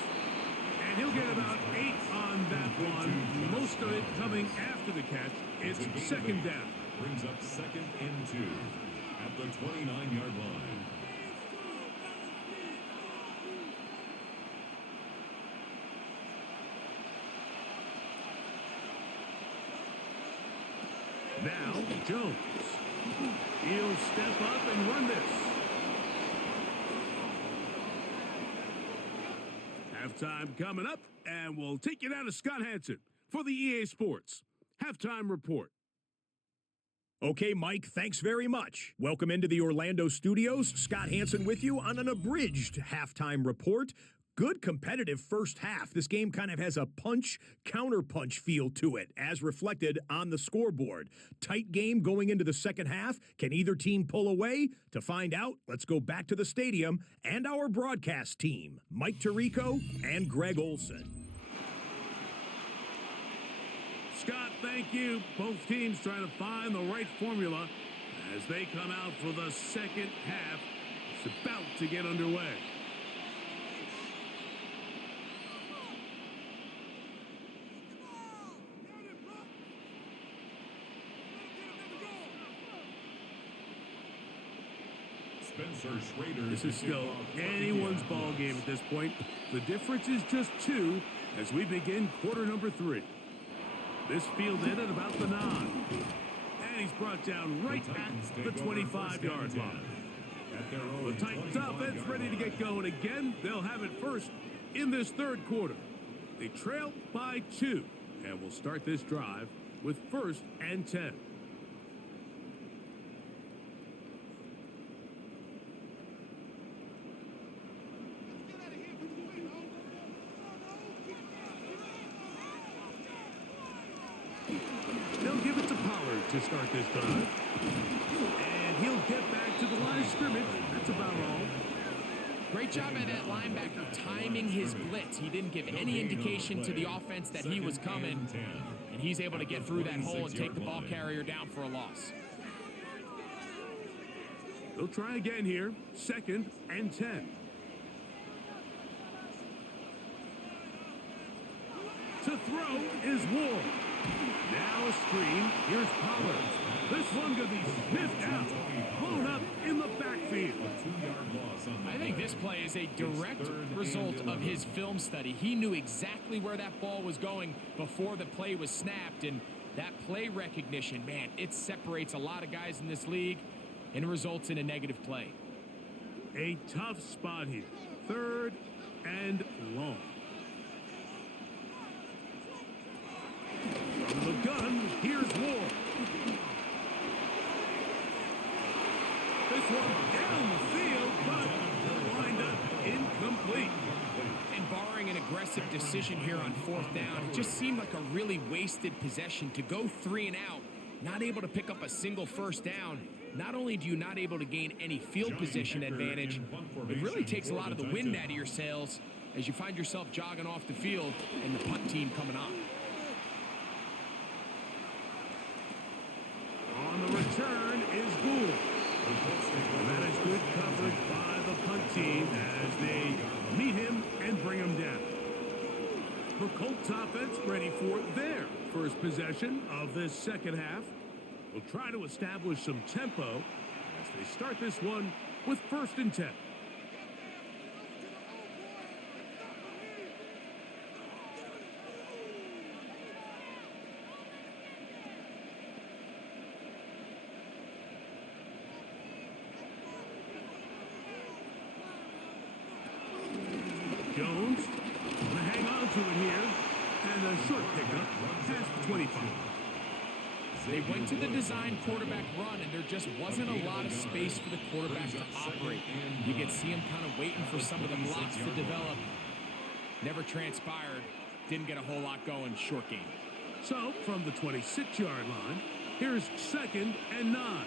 And he'll get about 8 on that one. Most of it coming after the catch. It's 2nd down. Brings up 2nd and 2 at the 29-yard line. Now, Jones. He'll step up and run this. Halftime coming up, and we'll take you down to Scott Hansen for the EA Sports Halftime Report. Okay, Mike, thanks very much. Welcome into the Orlando studios. Scott Hansen with you on an abridged halftime report. Good competitive first half. This game kind of has a punch-counterpunch feel to it, as reflected on the scoreboard. Tight game going into the second half. Can either team pull away? To find out, let's go back to the stadium and our broadcast team, Mike Tirico and Greg Olson. Scott, thank you. Both teams trying to find the right formula as they come out for the second half. It's about to get underway. This is still anyone's ball game at this point. The difference is just 2 as we begin quarter number 3. This fielded at about the 9. And he's brought down right at the 25-yard line. The Titans offense ready to get going again. They'll have it first in this third quarter. They trail by 2. And we'll start this drive with 1st and 10. They'll give it to Pollard to start this drive. And he'll get back to the line of scrimmage. That's about all. Great job by that linebacker timing his blitz. He didn't give any indication to the offense that he was coming. And he's able to get through that hole and take the ball carrier down for a loss. They'll try again here. 2nd and 10. To throw is Ward. Now a screen. Here's Pollard. This one going to be sniffed out. Blown up in the backfield. I think this play is a direct result of his film study. He knew exactly where that ball was going before the play was snapped. And that play recognition, man, it separates a lot of guys in this league and results in a negative play. A tough spot here. 3rd and long. From the gun, here's Ward. This one down the field, but the windup incomplete. And barring an aggressive decision here on 4th down, it just seemed like a really wasted possession to go 3 and out, not able to pick up a single 1st down. Not only do you not able to gain any field position advantage, it really takes a lot of the wind out of your sails as you find yourself jogging off the field and the punt team coming on. On the return is Gould. And that is good coverage by the punt team as they meet him and bring him down. The Colts offense ready for their first possession of this 2nd half. Will try to establish some tempo as they start this one with 1st and 10. Jones going to hang on to it here, and a short pickup past the 25. They went to the design quarterback run, and there just wasn't a lot of space for the quarterback to operate. You could see him kind of waiting for some of the blocks to develop. Never transpired. Didn't get a whole lot going. Short game. So, from the 26-yard line, here's 2nd and 9.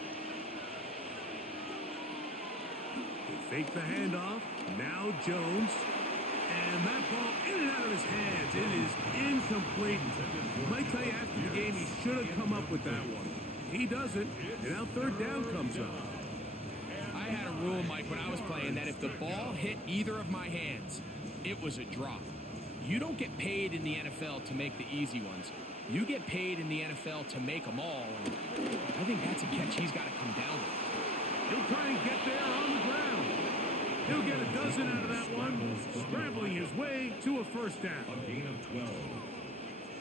They fake the handoff. Now Jones. And that ball in and out of his hands. It is incomplete. I might tell you after the game, he should have come up with that one. He doesn't, and now 3rd down comes up. I had a rule, Mike, when I was playing that if the ball hit either of my hands, it was a drop. You don't get paid in the NFL to make the easy ones. You get paid in the NFL to make them all. And I think that's a catch he's got to come down with. He'll try and get there on the ground. He'll get a dozen out of that one, scrambling his way to a 1st down. A gain of 12.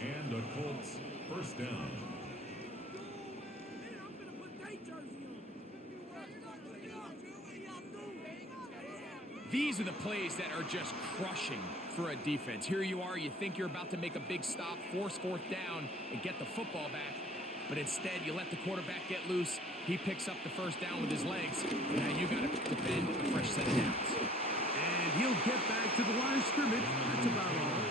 And the Colts 1st down. These are the plays that are just crushing for a defense. Here you are, you think you're about to make a big stop, force 4th down, and get the football back. But instead, you let the quarterback get loose. He picks up the 1st down with his legs. Now you got to defend a fresh set of downs. And he'll get back to the line of scrimmage. That's about all.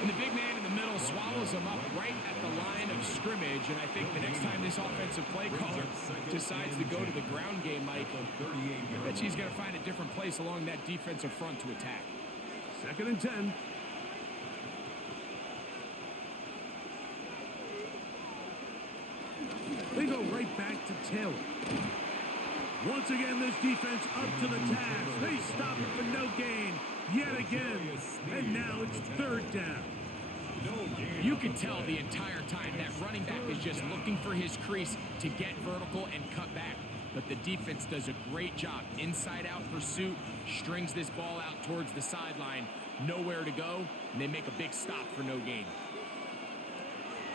And the big man in the middle swallows him up right at the line of scrimmage. And I think the next time this offensive play caller decides to go to the ground game, Mike, I bet he's going to find a different place along that defensive front to attack. 2nd and 10. They go right back to Taylor. Once again, this defense up to the task. They stop it for no gain yet again. And now it's 3rd down. You can tell the entire time that running back is just looking for his crease to get vertical and cut back. But the defense does a great job. Inside-out pursuit, strings this ball out towards the sideline. Nowhere to go, and they make a big stop for no gain.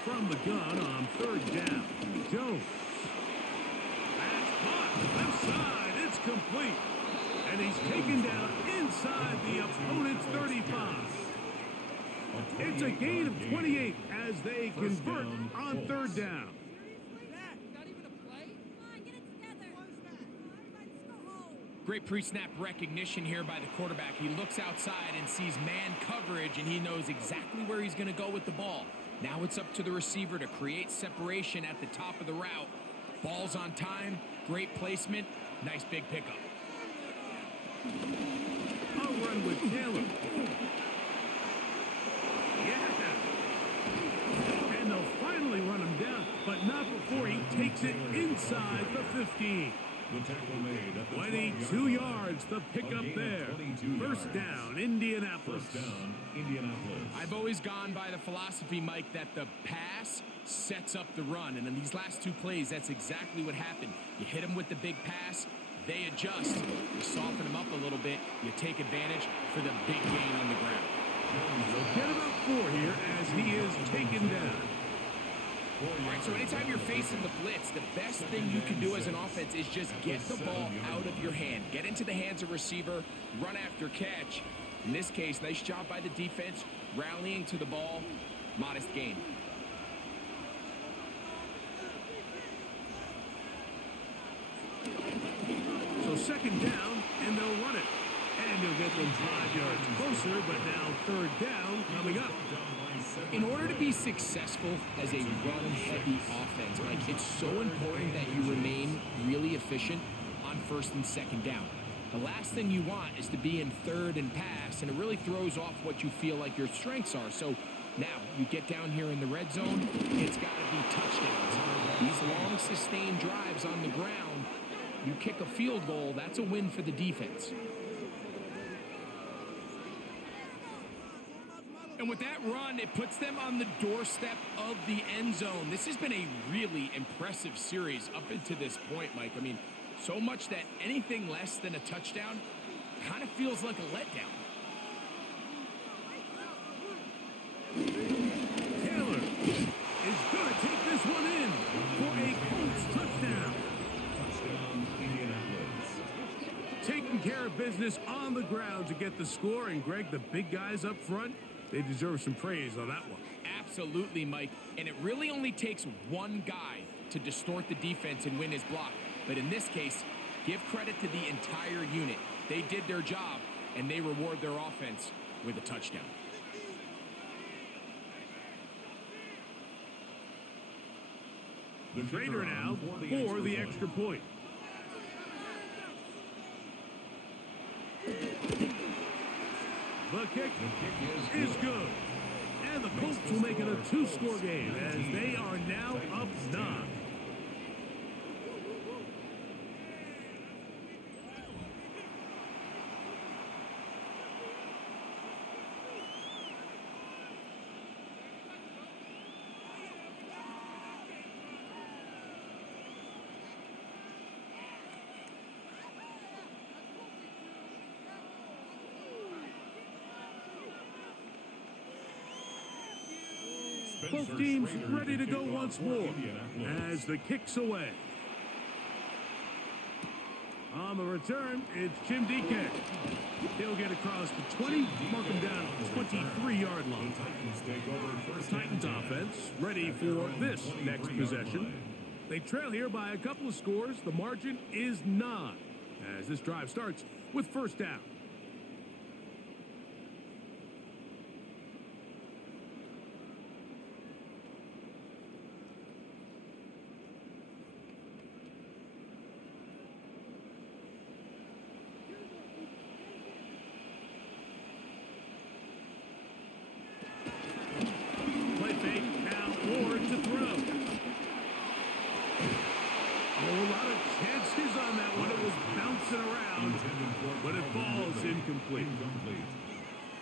From the gun on 3rd down, Jones. That's caught. Left side. It's complete. And he's taken down inside the opponent's 35. It's a gain of 28 as they convert on 3rd down. Great pre-snap recognition here by the quarterback. He looks outside and sees man coverage, and he knows exactly where he's going to go with the ball. Now it's up to the receiver to create separation at the top of the route. Ball's on time, great placement, nice big pickup. A run with Taylor. Yeah. They'll finally run him down, but not before he takes it inside the 15. The tackle made at the 22 yards, the pickup there. First down, Indianapolis. First down, Indianapolis. I've always gone by the philosophy, Mike, that the pass sets up the run. And in these last two plays, that's exactly what happened. You hit them with the big pass, they adjust. You soften them up a little bit, you take advantage for the big gain on the ground. He'll get about 4 here as he is taken down. All right, so anytime you're facing the blitz, the best thing you can do as an offense is just get the ball out of your hand. Get into the hands of receiver, run after catch. In this case, nice job by the defense, rallying to the ball, modest gain. So second down, and they'll run it. And he'll get them 5 yards closer, but now third down coming up. In order to be successful as a run-heavy offense, Mike, it's so important that you remain really efficient on first and second down. The last thing you want is to be in third and pass, and it really throws off what you feel like your strengths are. So now you get down here in the red zone, it's got to be touchdowns. These long, sustained drives on the ground, you kick a field goal, that's a win for the defense. And with that run, it puts them on the doorstep of the end zone. This has been a really impressive series up until this point, Mike. I mean, so much that anything less than a touchdown kind of feels like a letdown. Taylor is going to take this one in for a Colts touchdown. Touchdown, Indianapolis. Taking care of business on the ground to get the score. And, Greg, the big guys up front, they deserve some praise on that one. Absolutely, Mike. And it really only takes one guy to distort the defense and win his block. But in this case, give credit to the entire unit. They did their job, and they reward their offense with a touchdown. The Trader now for the extra point. The kick is good. And the Colts will make it a 2-score game as they are now up 9. Both teams ready to go once more as the kick's away. On the return, it's Jim DK. He'll get across the 20, mark him down at the 23-yard line. Titans offense ready for this next possession. They trail here by a couple of scores. The margin is 9 as this drive starts with first down.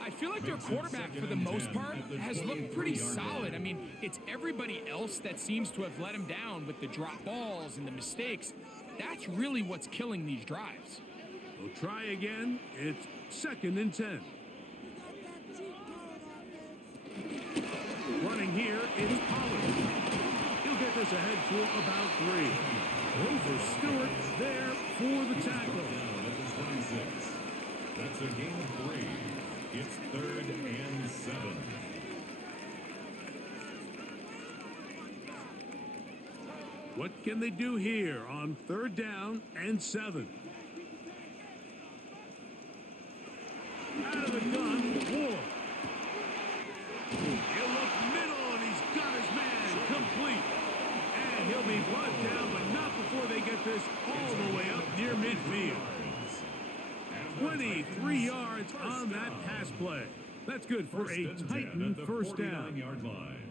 I feel like their quarterback, for the most part, has looked pretty solid. I mean, it's everybody else that seems to have let him down with the drop balls and the mistakes. That's really what's killing these drives. We'll try again. It's 2nd and 10. Running here, it's Pollard. He'll get this ahead for about 3. Rover Stewart there for the tackle. That's a gain of 3. It's 3rd and 7. What can they do here on 3rd down and 7? Out of the gun, Ward. He'll look middle, and he's got his man complete. And he'll be brought down, but not before they get this all the way up near midfield. 23 yards on that pass play. That's good for a Titan first down. Line.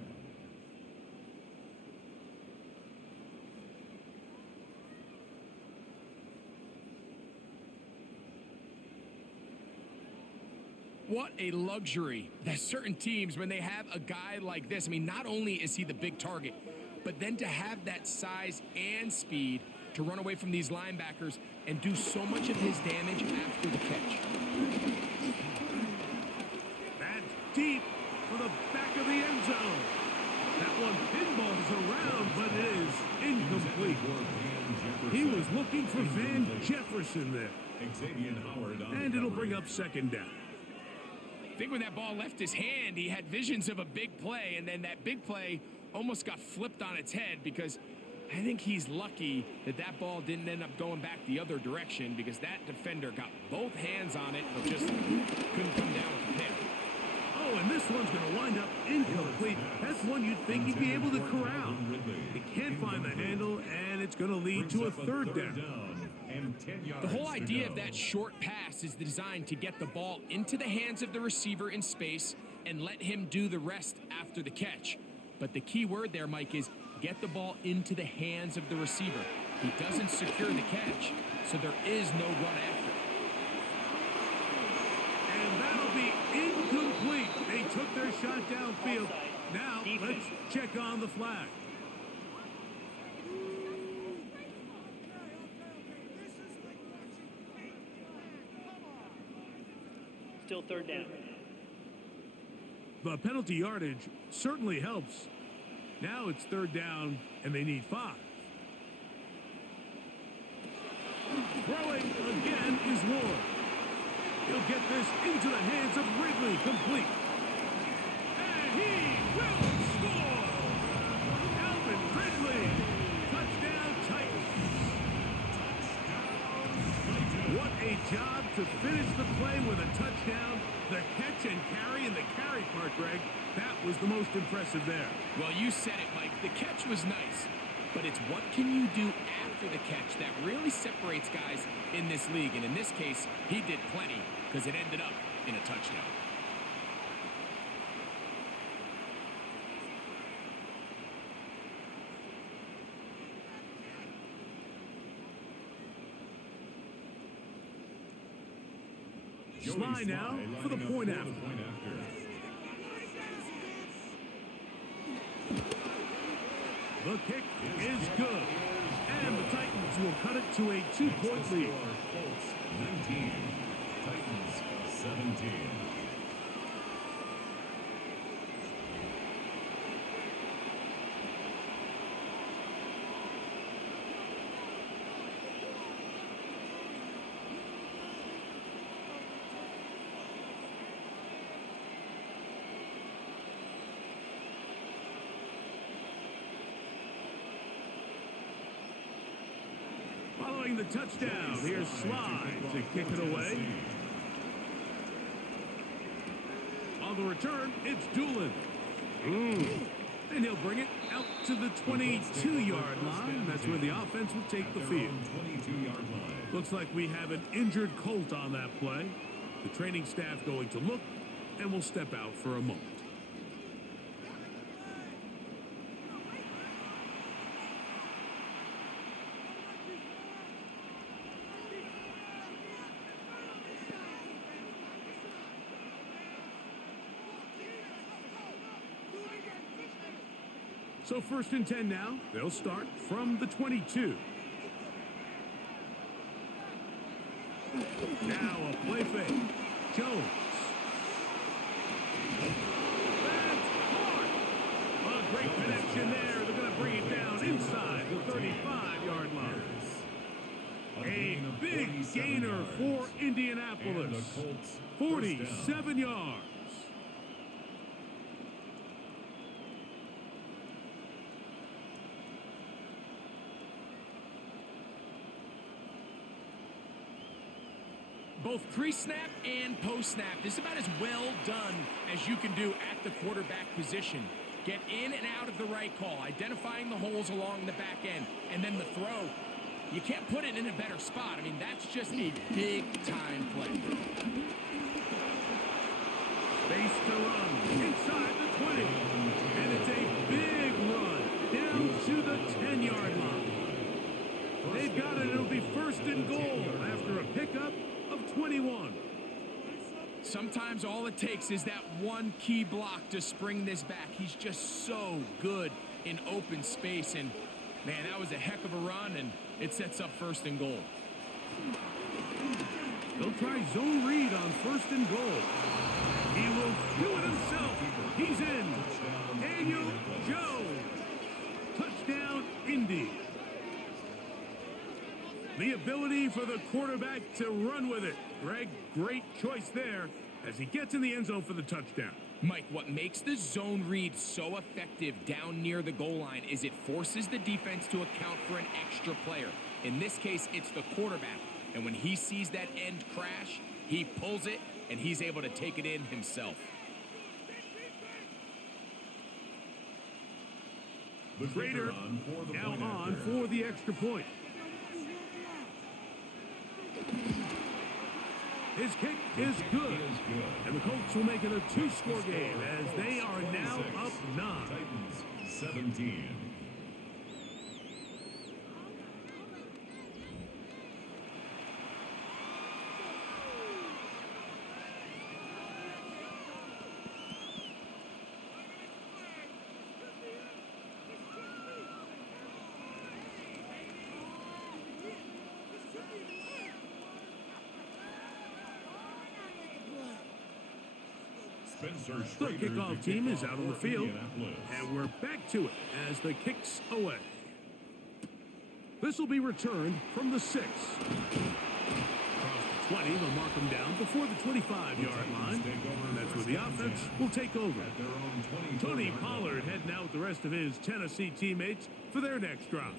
What a luxury that certain teams, when they have a guy like this, I mean, not only is he the big target, but then to have that size and speed to run away from these linebackers and do so much of his damage after the catch. That's deep for the back of the end zone. That one pinballs around, but it is incomplete. He was looking for Van Jefferson there. And it'll bring up second down. I think when that ball left his hand, he had visions of a big play, and then that big play almost got flipped on its head, because I think he's lucky that that ball didn't end up going back the other direction, because that defender got both hands on it but just couldn't come down with the pick. Oh, and this one's going to wind up incomplete. That's one you'd think he'd be able to corral. He can't find the handle, and it's going to lead to a third down. The whole idea of that short pass is designed to get the ball into the hands of the receiver in space and let him do the rest after the catch. But the key word there, Mike, is get the ball into the hands of the receiver. He doesn't secure the catch, so there is no run after. And that'll be incomplete. They took their shot downfield. Now let's check on the flag. Still third down. The penalty yardage certainly helps. Now it's third down, and they need 5. Throwing again is Ward. He'll get this into the hands of Ridley, complete. And he will score! Alvin Ridley, touchdown Titans. What a job to finish the play with a touchdown. The catch and carry, and the carry part, Greg, that was the most impressive there. Well, you said it, Mike. The catch was nice, but it's what can you do after the catch that really separates guys in this league. And in this case, he did plenty, because it ended up in a touchdown. Sly now for the point after. The kick is good. And the Titans will cut it to a 2-point lead. Colts 19, Titans 17. Following the touchdown, here's Sly to kick it away. On the return, it's Doolin. And he'll bring it out to the 22-yard line. That's where the offense will take the field. 22-yard line. Looks like we have an injured Colt on that play. The training staff going to look, and will step out for a moment. So 1st and 10 now. They'll start from the 22. Now a play fake. Jones. That's caught. A great connection there. They're going to bring it down inside the 35-yard line. A big gainer for Indianapolis. 47 yards. Both pre-snap and post-snap, this is about as well done as you can do at the quarterback position. Get in and out of the right call, identifying the holes along the back end, and then the throw. You can't put it in a better spot. I mean, that's just a big-time play. Space to run inside the 20. And it's a big run down to the 10-yard line. They've got it. It'll be 1st and goal after a pickup of 21. Sometimes all it takes is that one key block to spring this back. He's just so good in open space. And, man, that was a heck of a run, and it sets up 1st and goal. They'll try zone read on 1st and goal. He will do it himself. He's in. Daniel Jones. Touchdown, Indy. The ability for the quarterback to run with it. Greg, great choice there as he gets in the end zone for the touchdown. Mike, what makes the zone read so effective down near the goal line is it forces the defense to account for an extra player. In this case, it's the quarterback. And when he sees that end crash, he pulls it, and he's able to take it in himself. The Raider now on for the extra point. His kick is good. And the Colts will make it a 2-score game as they are now up 9. Titans 17. The kickoff team is out on the field, and we're back to it as the kick's away. This will be returned from the 6. Across the 20, they'll mark them down before the 25-yard line. And that's where the offense will take over. Tony Pollard heading out with the rest of his Tennessee teammates for their next drive.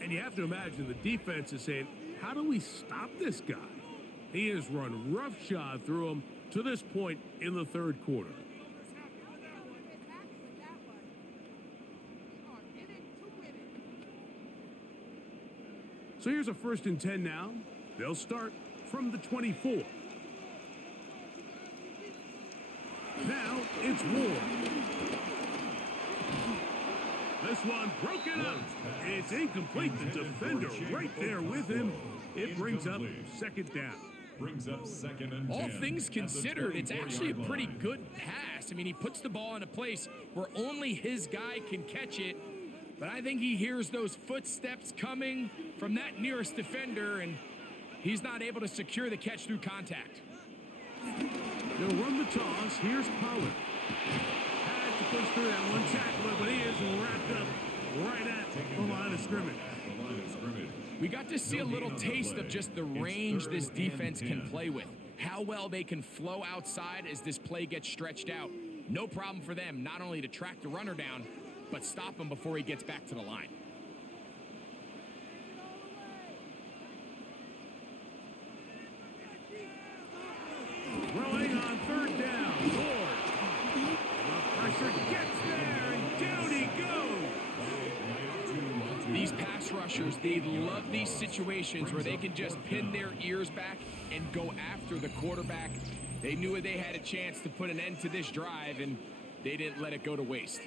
And you have to imagine the defense is saying, how do we stop this guy? He has run roughshod through him to this point in the 3rd quarter. So here's a 1st and 10 now. They'll start from the 24. Now it's Ward. This one broken up. It's incomplete. The defender right there with him. It brings up 2nd down. Brings up 2nd and 10. All things considered, it's actually a pretty good pass. I mean, he puts the ball in a place where only his guy can catch it. But I think he hears those footsteps coming from that nearest defender, and he's not able to secure the catch through contact. They'll run the toss. Here's Pollard. Had to push through that one tackler, but he is wrapped up right at the line of scrimmage. We got to see a little taste of just the range this defense can play with. How well they can flow outside as this play gets stretched out. No problem for them not only to track the runner down, but stop him before he gets back to the line. Throwing on 3rd down. Ward. The pressure gets there, and down he goes. These pass rushers, they love these situations where they can just pin their ears back and go after the quarterback. They knew they had a chance to put an end to this drive, and they didn't let it go to waste.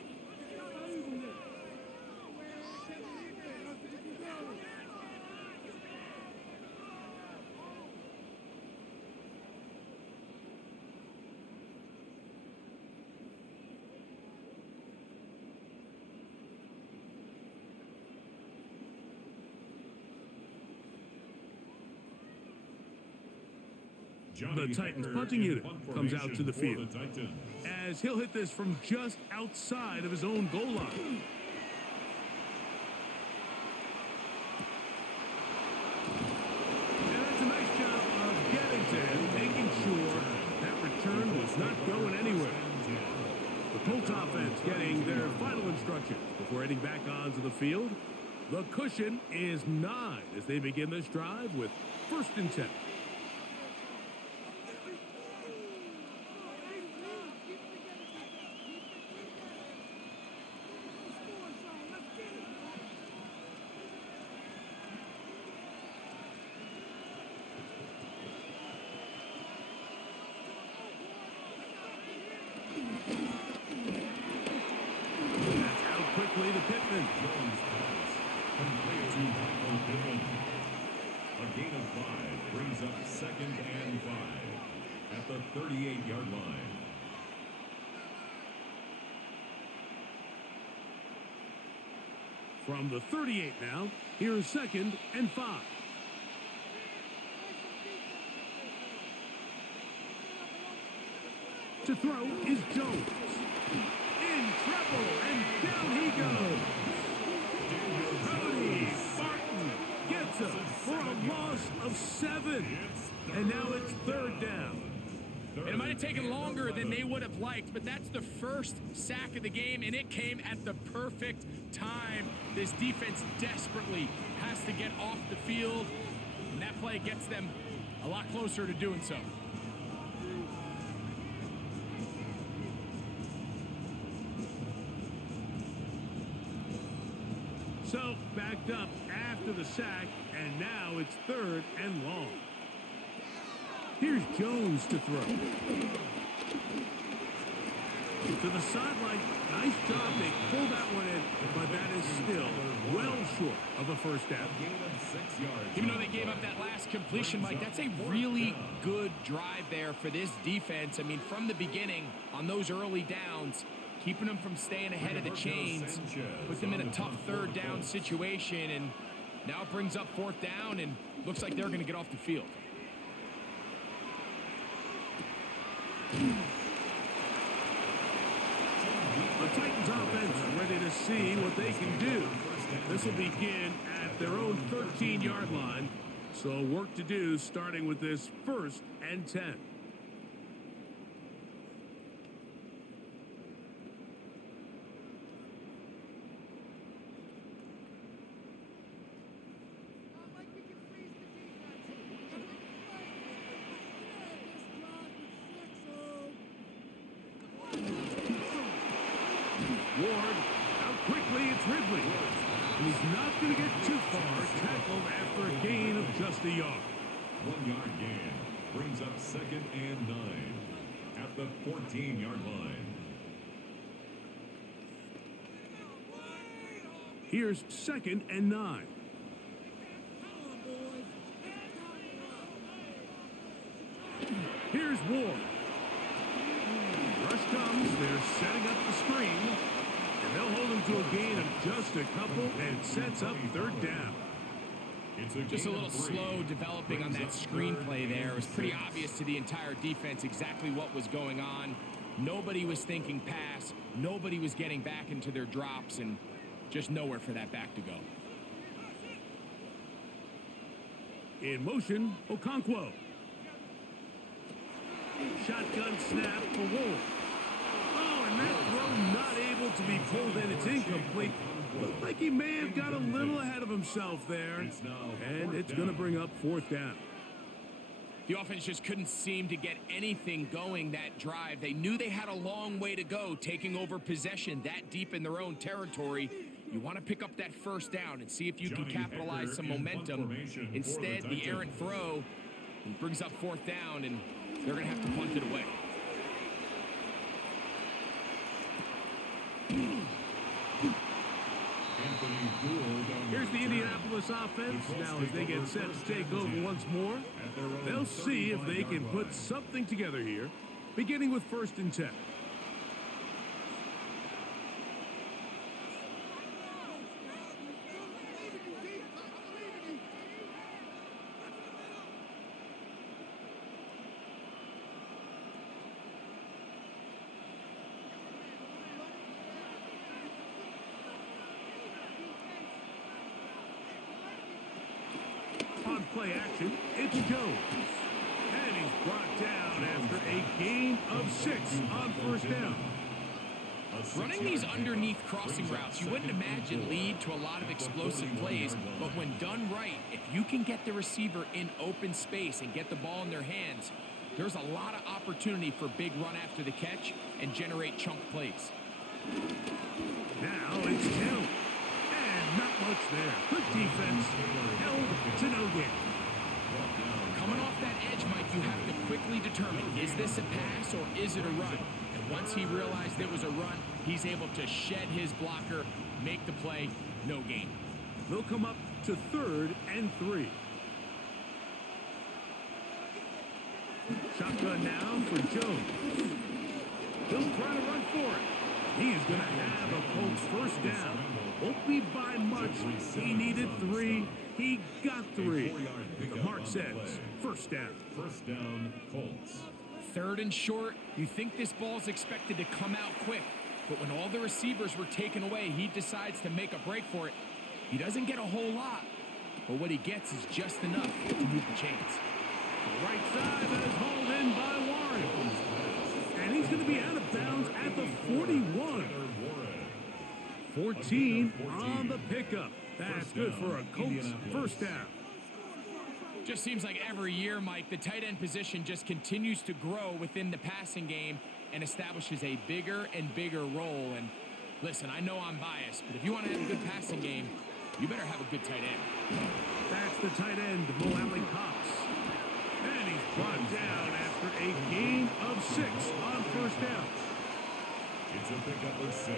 The Titans punting unit comes out to the field as he'll hit this from just outside of his own goal line. And that's a nice job of getting to him, making sure that return was not going anywhere. The Colts offense getting their final instructions before heading back onto the field. The cushion is 9 as they begin this drive with 1st and 10. Quickly to Pittman. Jones pass. Complete to Michael Pittman. A gain of 5 brings up 2nd and 5 at the 38-yard line. From the 38 now, here's 2nd and 5. To throw is Jones. In trouble, and down he goes. Cody Barton gets him for a loss of 7. And now it's 3rd down. And it might have taken longer than they would have liked, but that's the first sack of the game, and it came at the perfect time. This defense desperately has to get off the field, and that play gets them a lot closer to doing so. So, backed up after the sack, and now it's 3rd and long. Here's Jones to throw. To the sideline. Nice job. They pull that one in, but that is still well short of a first down. Even though they gave up that last completion, Mike, that's a really good drive there for this defense. I mean, from the beginning, on those early downs, keeping them from staying ahead of the chains, put them in a tough 3rd down situation, and now it brings up 4th down, and looks like they're going to get off the field. The Titans offense ready to see what they can do. This will begin at their own 13-yard line. So work to do starting with this 1st and 10. Ward, out quickly, it's Ridley. And he's not going to get too far, tackled after a gain of just a yard. 1-yard gain brings up 2nd and 9 at the 14-yard line. Here's 2nd and 9. Here's Ward. Rush comes, they're setting up the screen. And they'll hold him to a gain of just a couple, and sets up 3rd down. Just a little slow developing on that screenplay there. It was pretty obvious to the entire defense exactly what was going on. Nobody was thinking pass. Nobody was getting back into their drops, and just nowhere for that back to go. In motion, Okonkwo. Shotgun snap for Ward. Oh, and that throw not able to be pulled in. It's incomplete. Looked like he may have got a little ahead of himself there. And it's going to bring up 4th down. The offense just couldn't seem to get anything going that drive. They knew they had a long way to go, taking over possession that deep in their own territory. You want to pick up that 1st down and see if you can capitalize some momentum. Instead, the errant throw brings up 4th down, and they're going to have to punt it away. Here's the Indianapolis offense. Now as they get set to take over once more, they'll see if they can put something together here, beginning with 1st and 10. On play action, it's Jones. And he's brought down after a gain of 6 on 1st down. Running these underneath crossing routes, you wouldn't imagine lead to a lot of explosive plays, but when done right, if you can get the receiver in open space and get the ball in their hands, there's a lot of opportunity for big run after the catch and generate chunk plays. Now it's Hill. And not much there. Good defense. Held to no gain. Coming off that edge, Mike, you have to quickly determine, is this a pass or is it a run? And once he realized it was a run, he's able to shed his blocker, make the play, no gain. They'll come up to 3rd and 3. Shotgun now for Jones. He'll try to run for it. He is going to have a Colts first down. Won't be by much. He needed 3. He got 3. The mark says first down. First down, Colts. 3rd and short. You think this ball's expected to come out quick, but when all the receivers were taken away, he decides to make a break for it. He doesn't get a whole lot, but what he gets is just enough to move the chains. The right side that is hauled in by Warren. And he's going to be out of bounds at the 41. 14 on the pickup. That's good for a Colts first down. Just seems like every year, Mike, the tight end position just continues to grow within the passing game and establishes a bigger and bigger role. And listen, I know I'm biased, but if you want to have a good passing game, you better have a good tight end. That's the tight end, Mo Cox. And he's brought down after a gain of 6 on first down. It's a pickup of 6.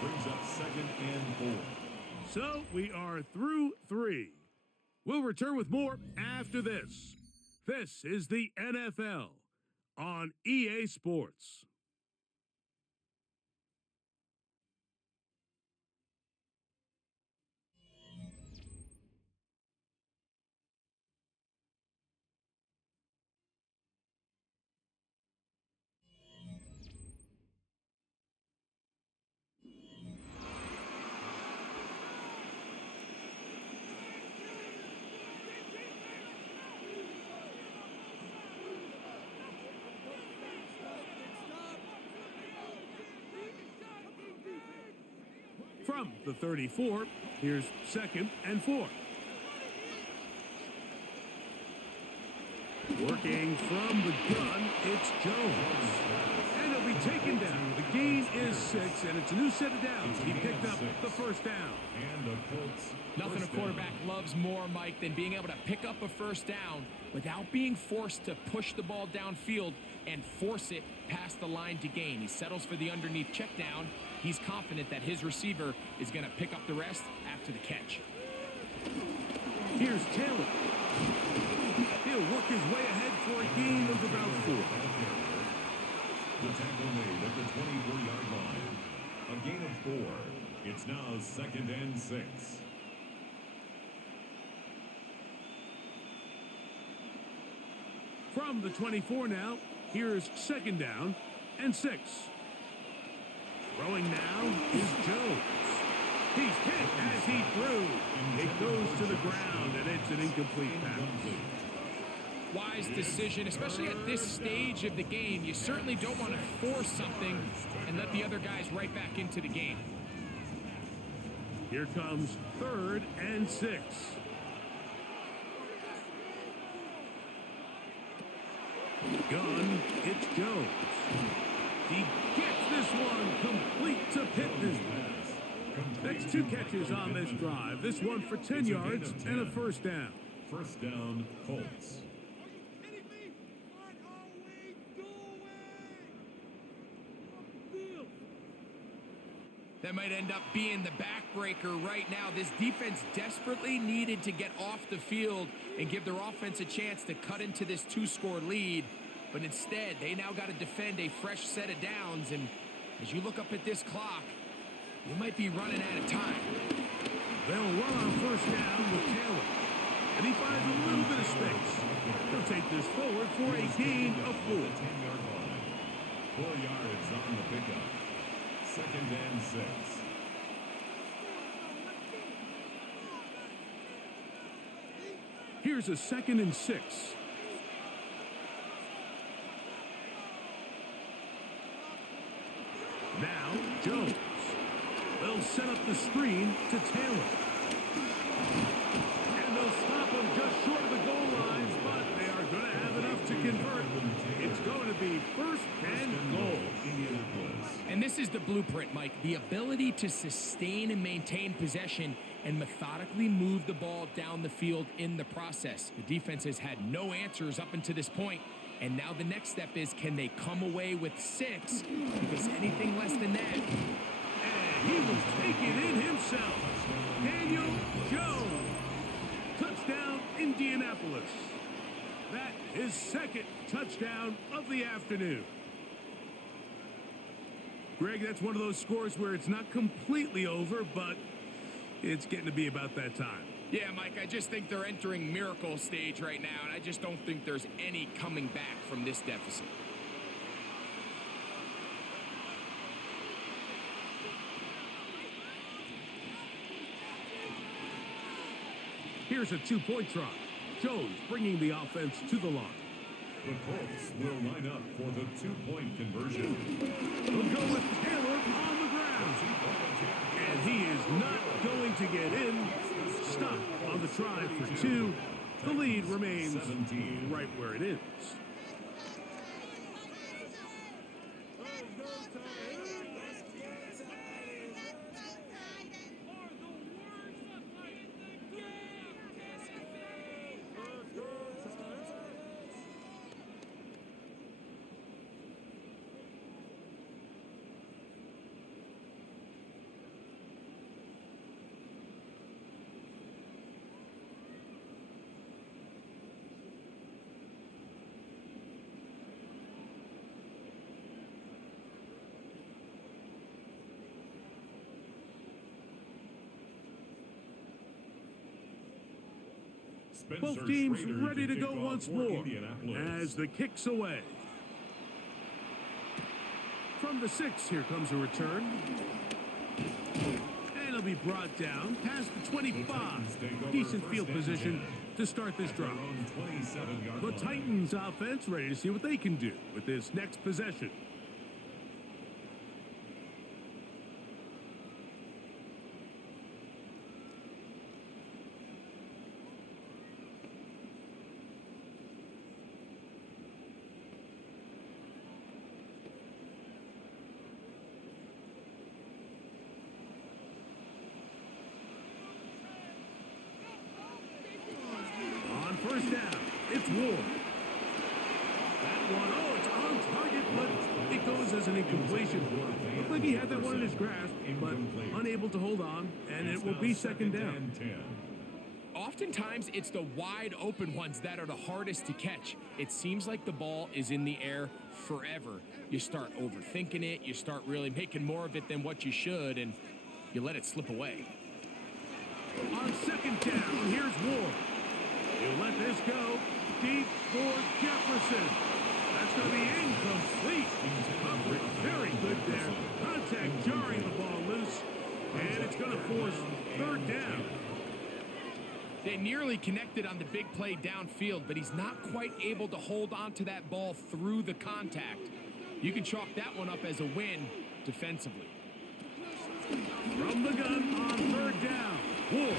Brings up 2nd and 4. So we are through 3. We'll return with more after this. This is the NFL on EA Sports. From the 34, here's 2nd and 4. Working from the gun, it's Jones. And he'll be taken down. The gain is 6, and it's a new set of downs. He picked up the first down. And the Colts. Nothing a quarterback loves more, Mike, than being able to pick up a first down without being forced to push the ball downfield and force it past the line to gain. He settles for the underneath check down. He's confident that his receiver is going to pick up the rest after the catch. Here's Taylor. He'll work his way ahead for a gain of about 4. The tackle made at the 24-yard line. A gain of 4. It's now 2nd and 6. From the 24 now, here's 2nd down and 6. Throwing now is Jones. He's hit as he threw. It goes to the ground, and it's an incomplete pass. Wise decision, especially at this stage of the game. You certainly don't want to force something and let the other guys right back into the game. Here comes 3rd and 6. Gun, it's Jones. He gets this one complete to Pittman. That's 2 catches on this drive. This one for 10 yards and a first down. First down, Colts. That might end up being the backbreaker right now. This defense desperately needed to get off the field and give their offense a chance to cut into this 2-score lead. But instead, they now got to defend a fresh set of downs. And as you look up at this clock, you might be running out of time. They'll run on first down with Taylor. And he finds a little bit of space. He'll take this forward for a gain of 4. 10-yard line. 4 yards on the pickup. 2nd and 6. Here's a 2nd and 6. Now, Jones. They'll set up the screen to Taylor. And they'll stop him just short of the goal lines, but they are going to have enough to convert. It's going to be 1st and goal. And this is the blueprint, Mike. The ability to sustain and maintain possession and methodically move the ball down the field in the process. The defense has had no answers up until this point. And now the next step is, can they come away with 6? Because anything less than that. And he will take it in himself. Daniel Jones. Touchdown, Indianapolis. That is second touchdown of the afternoon. Greg, that's one of those scores where it's not completely over, but it's getting to be about that time. Yeah, Mike, I just think they're entering miracle stage right now, and I just don't think there's any coming back from this deficit. Here's a two-point try. Jones bringing the offense to the line. The Colts will line up for the two-point conversion. We'll go with Taylor on the ground. And he is not going to get in. Stop on the try for two. The lead remains 17. right where it is. Both teams ready to go once more as the kick's away. From the 6, here comes a return. And it'll be brought down past the 25. Decent field position to start this drive. The Titans offense ready to see what they can do with this next possession. First down, it's Ward. That one, oh, it's on target, but it goes as an incompletion. Looked like he had that one in his grasp, but unable to hold on, and it will be second down. Oftentimes, it's the wide open ones that are the hardest to catch. It seems like the ball is in the air forever. You start overthinking it, you start really making more of it than what you should, and you let it slip away. On second down, here's Ward. He'll let this go deep for Jefferson. That's going to be incomplete. Coverage very good there. Contact jarring the ball loose, and it's going to force third down. They nearly connected on the big play downfield, but he's not quite able to hold on to that ball through the contact. You can chalk that one up as a win defensively. From the gun on third down, Ward.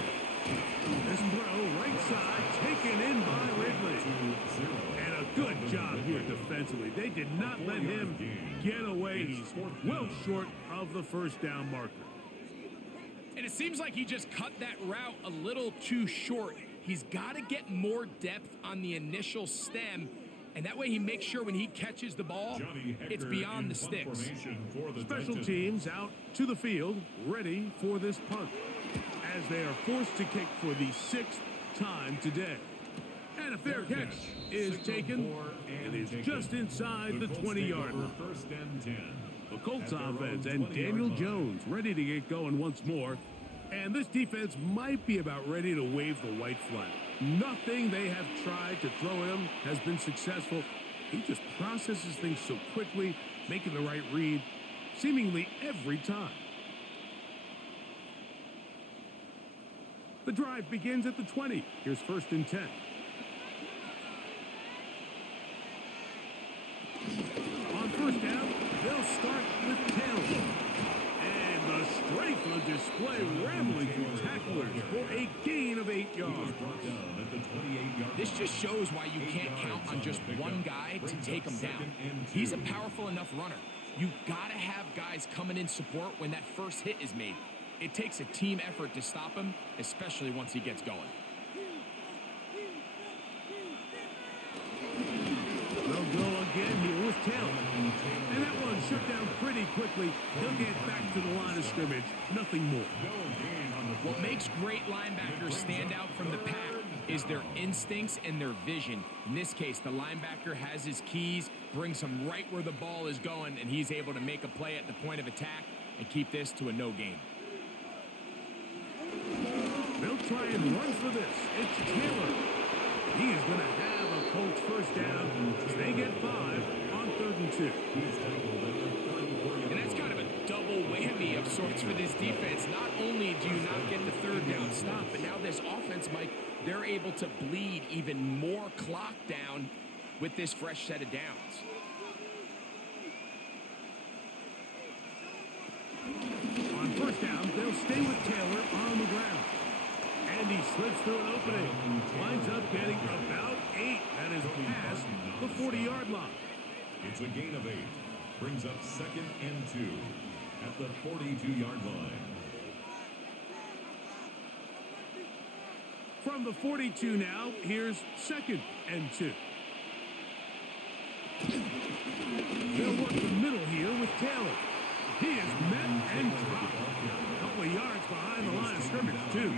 This throw right side taken in by Ridley. And a good job here defensively. They did not let him get away. He's well short of the first down marker. And it seems like he just cut that route a little too short. He's got to get more depth on the initial stem, and that way he makes sure when he catches the ball, it's beyond the sticks. Special teams out to the field, ready for this punt, as they are forced to kick for the 6th time today. And a fair catch is taken and is just inside the 20-yard line. The Colts offense and Daniel Jones ready to get going once more. And this defense might be about ready to wave the white flag. Nothing they have tried to throw at him has been successful. He just processes things so quickly, making the right read seemingly every time. The drive begins at the 20. Here's 1st and 10. On first down, they'll start with Taylor. And the strength on display, rambling through tacklers for a gain of 8 yards. This just shows why you can't count on just one guy to take him down. He's a powerful enough runner. You've got to have guys coming in support when that first hit is made. It takes a team effort to stop him, especially once he gets going. They'll go again here with Taylor. And that one shut down pretty quickly. He'll get back to the line of scrimmage. Nothing more. What makes great linebackers stand out from the pack is their instincts and their vision. In this case, the linebacker has his keys, brings him right where the ball is going, and he's able to make a play at the point of attack and keep this to a no gain. They'll try and run for this. It's Taylor. He is going to have a Colts first down as they get 5 on 3rd and 2. And that's kind of a double whammy of sorts for this defense. Not only do you not get the 3rd down stop, but now this offense, Mike, they're able to bleed even more clock down with this fresh set of downs. On 1st down, they'll stay with Taylor on the ground. And he slips through an opening. Winds up getting about 8. That is past the 40-yard line. It's a gain of 8. Brings up 2nd and 2 at the 42-yard line. From the 42 now, here's 2nd and 2. They'll work the middle here with Taylor. He is met and dropped. A couple of yards behind the line of scrimmage, too.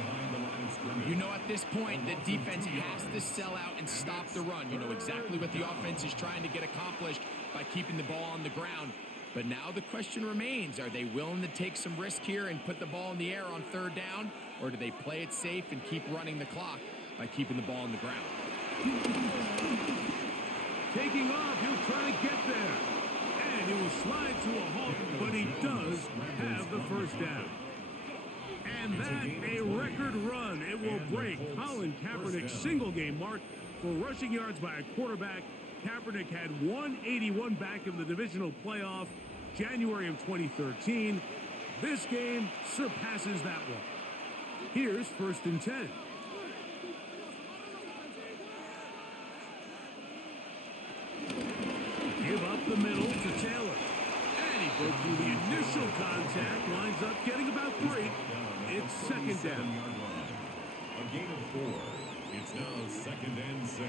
You know, at this point, the defense has to sell out and stop the run. You know exactly what the offense is trying to get accomplished by keeping the ball on the ground. But now the question remains, are they willing to take some risk here and put the ball in the air on 3rd down? Or do they play it safe and keep running the clock by keeping the ball on the ground? Taking off, he'll try to get there. And he will slide to a halt, but he does have the 1st down. And that, a record run. It will break Colin Kaepernick's single-game mark for rushing yards by a quarterback. Kaepernick had 181 back in the divisional playoff, January of 2013. This game surpasses that one. Here's 1st and 10. Give up the middle to Taylor. And he broke through the initial contact, lines up getting about 3. It's 2nd down. A gain of 4. It's now 2nd and 6.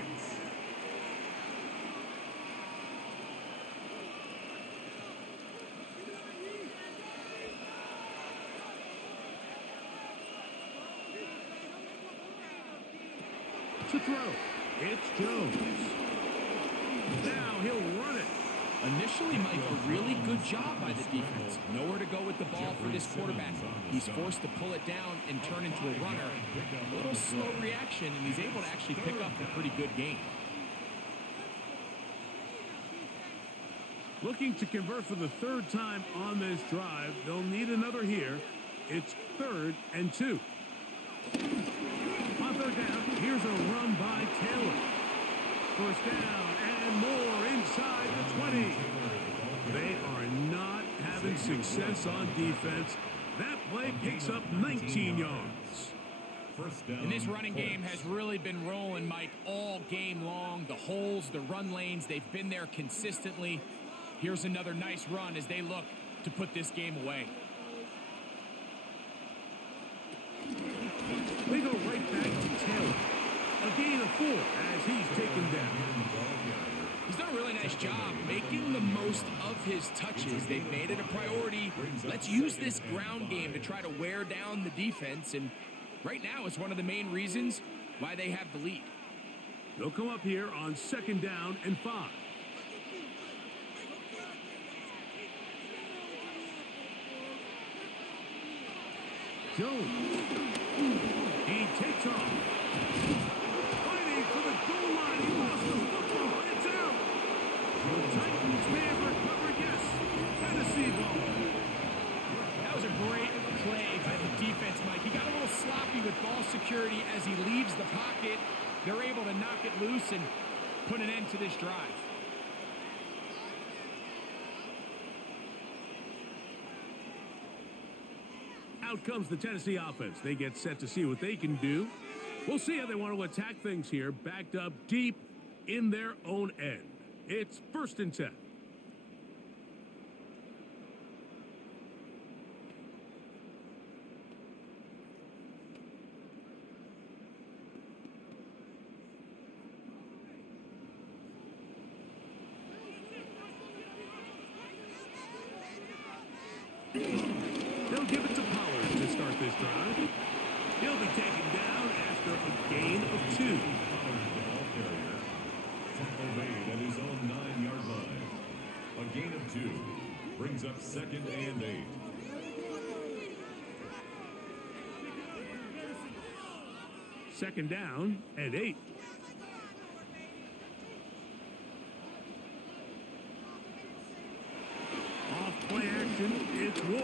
To throw, it's Jones. Now he'll run it. Initially, Mike, a really good job by the defense. Nowhere to go with the ball for this quarterback. He's forced to pull it down and turn into a runner. A little slow reaction, and he's able to actually pick up a pretty good gain. Looking to convert for the 3rd time on this drive. They'll need another here. It's 3rd and 2. On 3rd down, here's a run by Taylor. 1st down and more inside the 20. They are not having success on defense. That play picks up 19 yards. And this running game has really been rolling, Mike, all game long. The holes, the run lanes, they've been there consistently. Here's another nice run as they look to put this game away. They go right back to Taylor. A gain of 4 as he's taken down. He's done a really nice job making the most of his touches. They've made it a priority. Let's use this ground game to try to wear down the defense. And right now, it's one of the main reasons why they have the lead. They'll come up here on 2nd down and 5. Jones. He takes off. Fighting for the goal line. He lost the football. It's out. The Titans may have recovered. Yes. Tennessee ball. That was a great play by the defense, Mike. He got a little sloppy with ball security as he leaves the pocket. They're able to knock it loose and put an end to this drive. Out comes the Tennessee offense. They get set to see what they can do. We'll see how they want to attack things here, backed up deep in their own end. It's 1st and 10. They'll give it to Pollard to start this drive. He'll be taken down after a gain of 2. brings up 2nd and 8. Second down and 8. Off play action, it's Ward.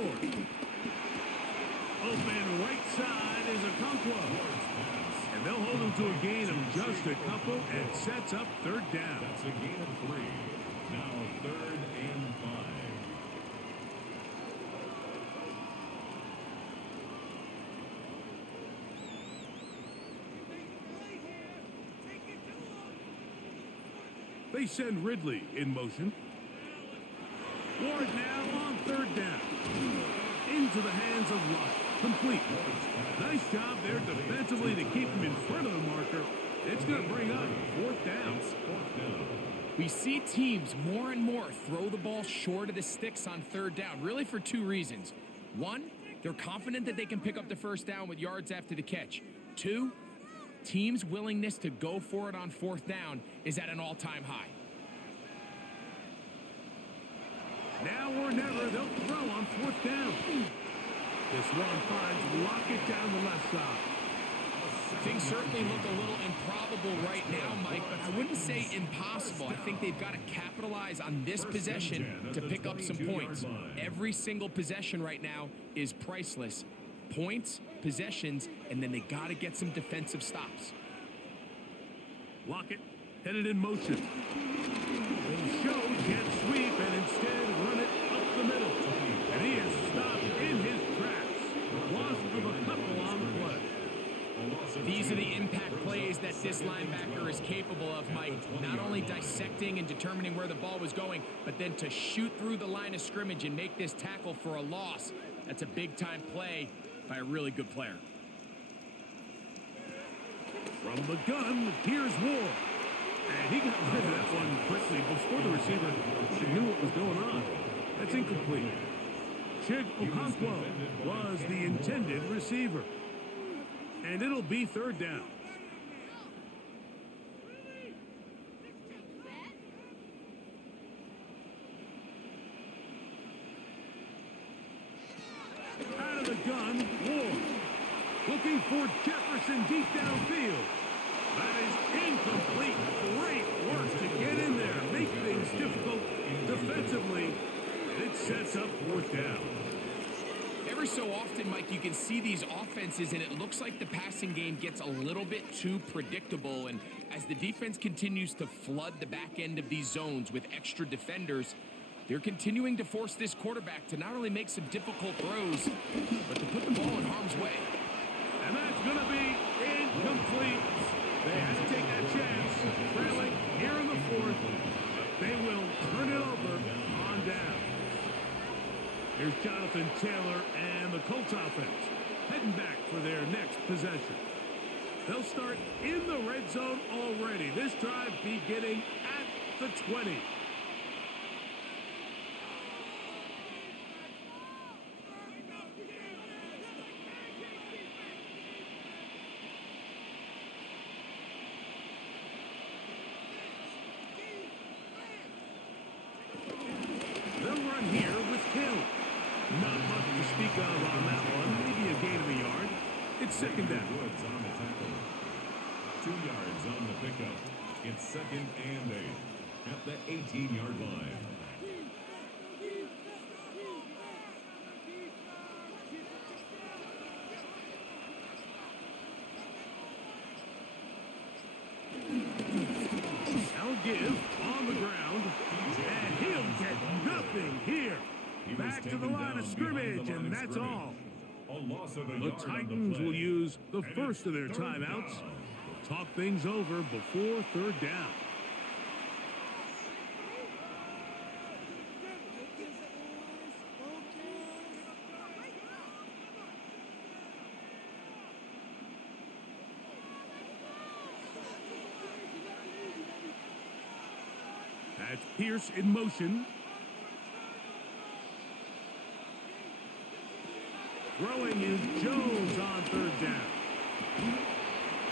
Open right side is Okonkwo. And they'll hold him to a gain of just a couple and sets up third down. That's a gain of 3. Now 3rd and 5. They send Ridley in motion. Ward now on third down. Into the hands of Luck. Complete. Nice job there defensively to keep him in front of the marker. It's going to bring up fourth down. We see teams more and more throw the ball short of the sticks on third down, really for 2 reasons. 1, they're confident that they can pick up the first down with yards after the catch. 2, teams' willingness to go for it on fourth down is at an all-time high. Now or never, they'll throw on fourth down. This one finds Lockett down the left side. Things certainly look a little improbable right now, Mike, but I wouldn't say impossible. I think they've got to capitalize on this possession to pick up some points. Every single possession right now is priceless. Points, possessions, and then they got to get some defensive stops. Lockett headed in motion. The show can't sweep and instead run it up the middle. And he is stopped in his tracks. Loss of a couple on the play. These are the impact plays that this linebacker is capable of, Mike. Not only dissecting and determining where the ball was going, but then to shoot through the line of scrimmage and make this tackle for a loss. That's a big-time play by a really good player. From the gun, here's Ward. And he got rid of that one quickly before the receiver knew what was going on. That's incomplete. Chig Okonkwo was the intended receiver. And it'll be third down. Out of the gun, Ward. Looking for Jefferson deep downfield. That is incomplete. Great work to get in there. Make things difficult defensively. And it sets up fourth down. Every so often, Mike, you can see these offenses, and it looks like the passing game gets a little bit too predictable. And as the defense continues to flood the back end of these zones with extra defenders, they're continuing to force this quarterback to not only make some difficult throws, but to put the ball in harm's way. And that's going to be incomplete. They had to take that chance, trailing here in the fourth. They will turn it over on down. Here's Jonathan Taylor and the Colts offense heading back for their next possession. They'll start in the red zone already. This drive beginning at the 20. They'll run here with Taylor. Not much to speak of on that one. Maybe a gain of a yard. It's second down. Woods on the tackle. 2 yards on the pickup. It's 2nd and 8 at the 18-yard line. Now give on the ground, and he'll get nothing here. Back to the line of scrimmage, and that's all. The Titans will use the first of their timeouts. They'll talk things over before third down. That's Pierce in motion. Throwing is Jones on third down.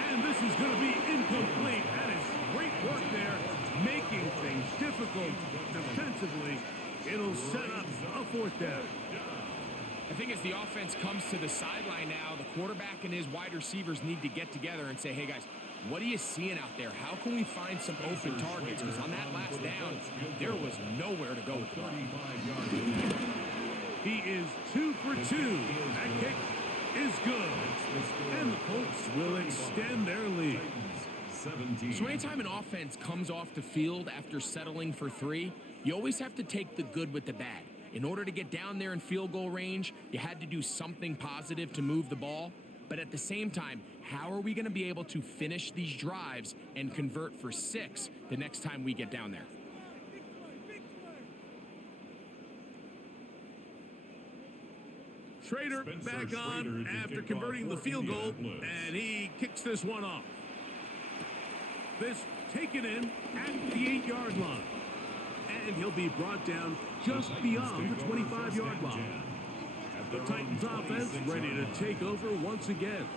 And this is going to be incomplete. That is great work there, making things difficult defensively. It'll set up a 4th down. I think as the offense comes to the sideline now, the quarterback and his wide receivers need to get together and say, hey, guys, what are you seeing out there? How can we find some open targets? Because on that last down, there was nowhere to go with the ball. He is 2 for 2. That kick is good. And the Colts will extend their lead. So anytime an offense comes off the field after settling for 3, you always have to take the good with the bad. In order to get down there in field goal range, you had to do something positive to move the ball. But at the same time, how are we going to be able to finish these drives and convert for 6 the next time we get down there? Schrader back on after converting the field goal, and he kicks this one off. This taken in at the 8-yard line. And he'll be brought down just beyond the 25-yard line. The Titans offense ready to take over once again.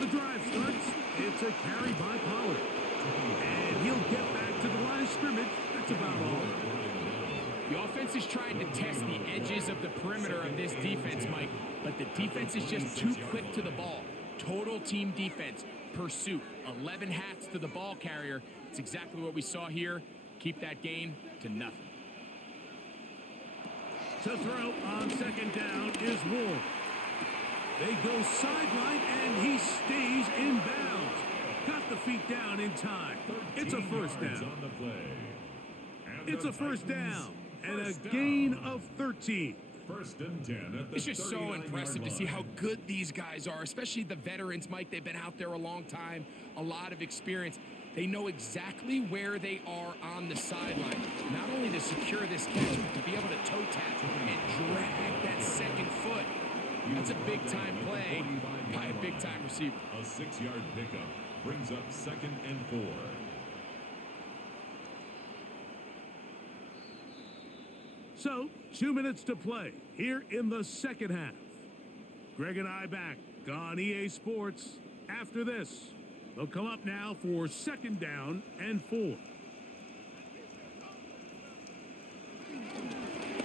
The drive starts. It's a carry by Pollard. And he'll get back to the line of scrimmage. That's about all. The offense is trying to test the edges of the perimeter of this defense, Mike, but the defense is just too quick to the ball. Total team defense, pursuit, 11 hats to the ball carrier. It's exactly what we saw here. Keep that gain to nothing. To throw on 2nd down is Ward. They go sideline, and he stays in bounds. Got the feet down in time. It's a 1st down. It's a 1st down and a gain of 13. 1st and 10 at the It's just so 39-yard impressive to line. see how good these guys are, especially the veterans, Mike. They've been out there a long time, a lot of experience. They know exactly where they are on the sideline, not only to secure this catch, but to be able to toe tap and drag that 2nd foot. That's a big-time play by a big-time receiver. A 6-yard pickup brings up 2nd and 4. So, 2 minutes to play here in the 2nd half. Greg and I back on EA Sports. After this, they'll come up now for 2nd down and 4.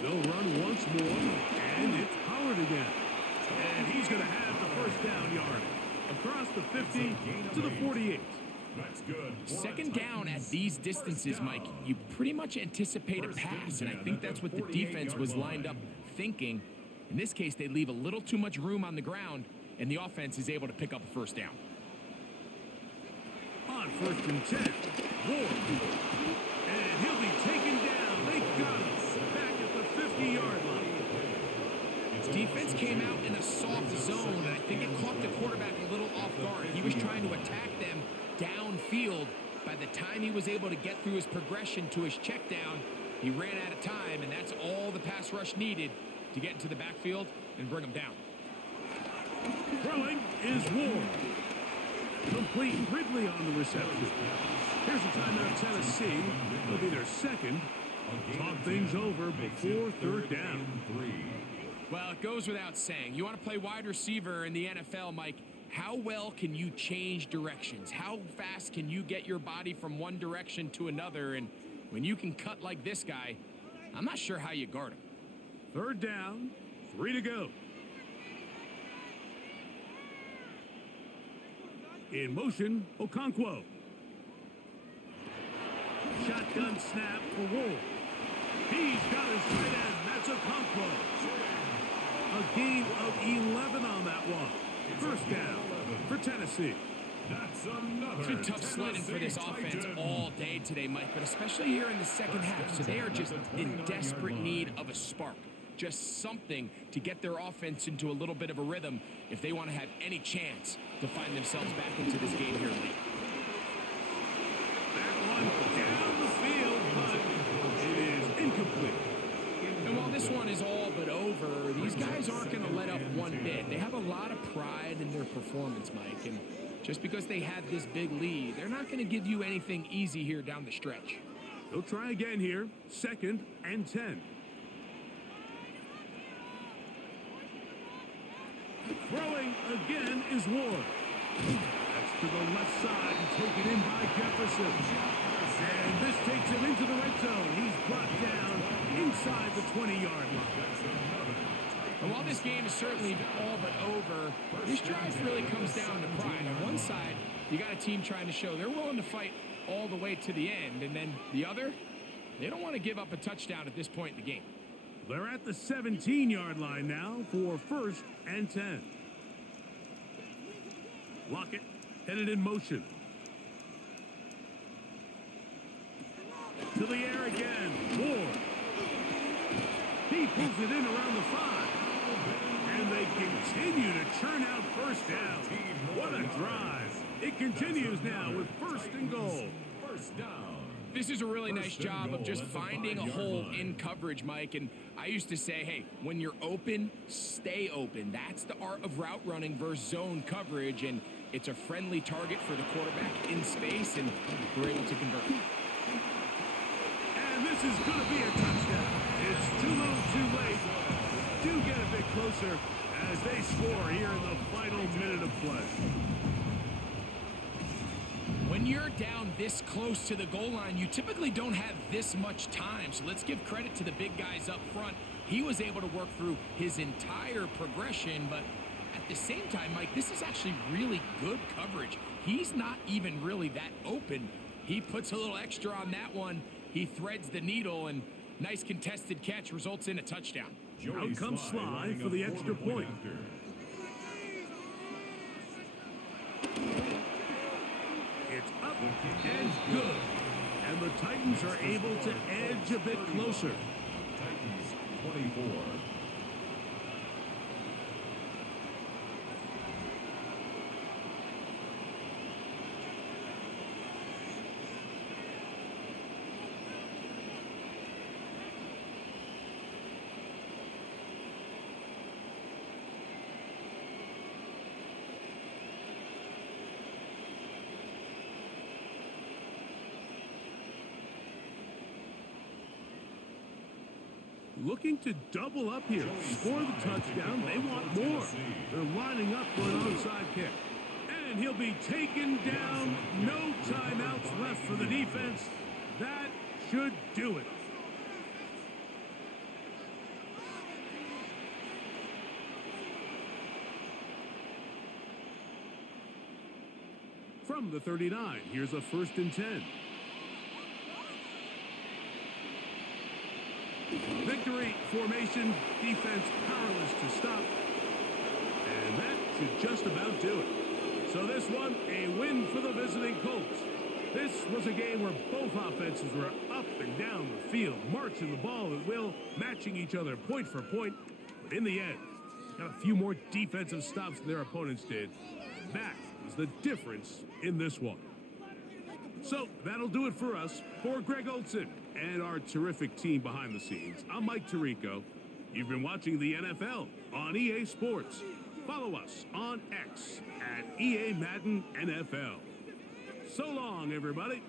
They'll run once more, and it's Pollard again. And he's going to have the 1st down yardage across the 50 to the 48. That's good. 2nd down at these distances, Mike, you pretty much anticipate a pass, and I think that's what the defense was lined up thinking. In this case, they leave a little too much room on the ground, and the offense is able to pick up a 1st down. On 1st and 10, Ward. And he'll be taken down. They got him back at the 50-yard line. Defense came out in a soft zone, and I think it caught the quarterback a little off guard. He was trying to attack them downfield. By the time he was able to get through his progression to his check down, he ran out of time, and that's all the pass rush needed to get into the backfield and bring him down. Throwing is Ward. Complete. Ridley on the reception. Here's a timeout, Tennessee. It'll be their 2nd. Talk things over before 3rd down. Well, it goes without saying. You want to play wide receiver in the NFL, Mike, how well can you change directions? How fast can you get your body from one direction to another? And when you can cut like this guy, I'm not sure how you guard him. 3rd down, 3 to go. In motion, Okonkwo. Shotgun snap for Ward. He's got his tight end. That's Okonkwo. A gain of 11 on that one. 1st down for Tennessee. That's another. It's been tough sledding for this offense all day today, Mike, but especially here in the 2nd half. So they are just in desperate need of a spark. Just something to get their offense into a little bit of a rhythm if they want to have any chance to find themselves back into this game here late. That one down the field, but it is incomplete. And while this one is all but over, these these guys aren't going to let up one bit. They have a lot of pride in their performance, Mike, and just because they had this big lead, they're not going to give you anything easy here down the stretch. He'll try again here. 2nd and 10. Throwing again is Ward. That's to the left side and taken in by Jefferson. And this takes him into the red zone. He's brought down inside the 20-yard line. And while this game is certainly all but over, this drive really comes down to pride. On one side, you got a team trying to show they're willing to fight all the way to the end. And then the other, they don't want to give up a touchdown at this point in the game. They're at the 17-yard line now for 1st and 10. Lockett headed in motion. To the air again. Ward. He pulls it in around the 5. And they continue to churn out first down. What a drive. It continues now with 1st and goal. First down. This is a really nice job of just finding a hole in coverage, Mike. And I used to say, hey, when you're open, stay open. That's the art of route running versus zone coverage. And it's a friendly target for the quarterback in space, and we're able to convert. And this is going to be a touchdown. It's too little too late. Do get a bit closer as they score here in the final minute of play. When you're down this close to the goal line, you typically don't have this much time. So let's give credit to the big guys up front. He was able to work through his entire progression, but at the same time, Mike, this is actually really good coverage. He's not even really that open. He puts a little extra on that one. He threads the needle, and nice contested catch results in a touchdown. Out comes Sly for the extra point. It's up and good. And the Titans are able to edge a bit closer. Titans 24. Looking to double up here. Score the touchdown. They want more. They're lining up for an onside kick. And he'll be taken down. No timeouts left for the defense. That should do it. From the 39, here's a 1st and 10. Victory formation, defense powerless to stop. And that should just about do it. So this one, a win for the visiting Colts. This was a game where both offenses were up and down the field, marching the ball at will, matching each other point for point. But in the end, got a few more defensive stops than their opponents did. That was the difference in this one. So that'll do it for us. For Greg Olson and our terrific team behind the scenes, I'm Mike Tirico. You've been watching the NFL on EA Sports. Follow us on X at EA Madden NFL. So long, everybody.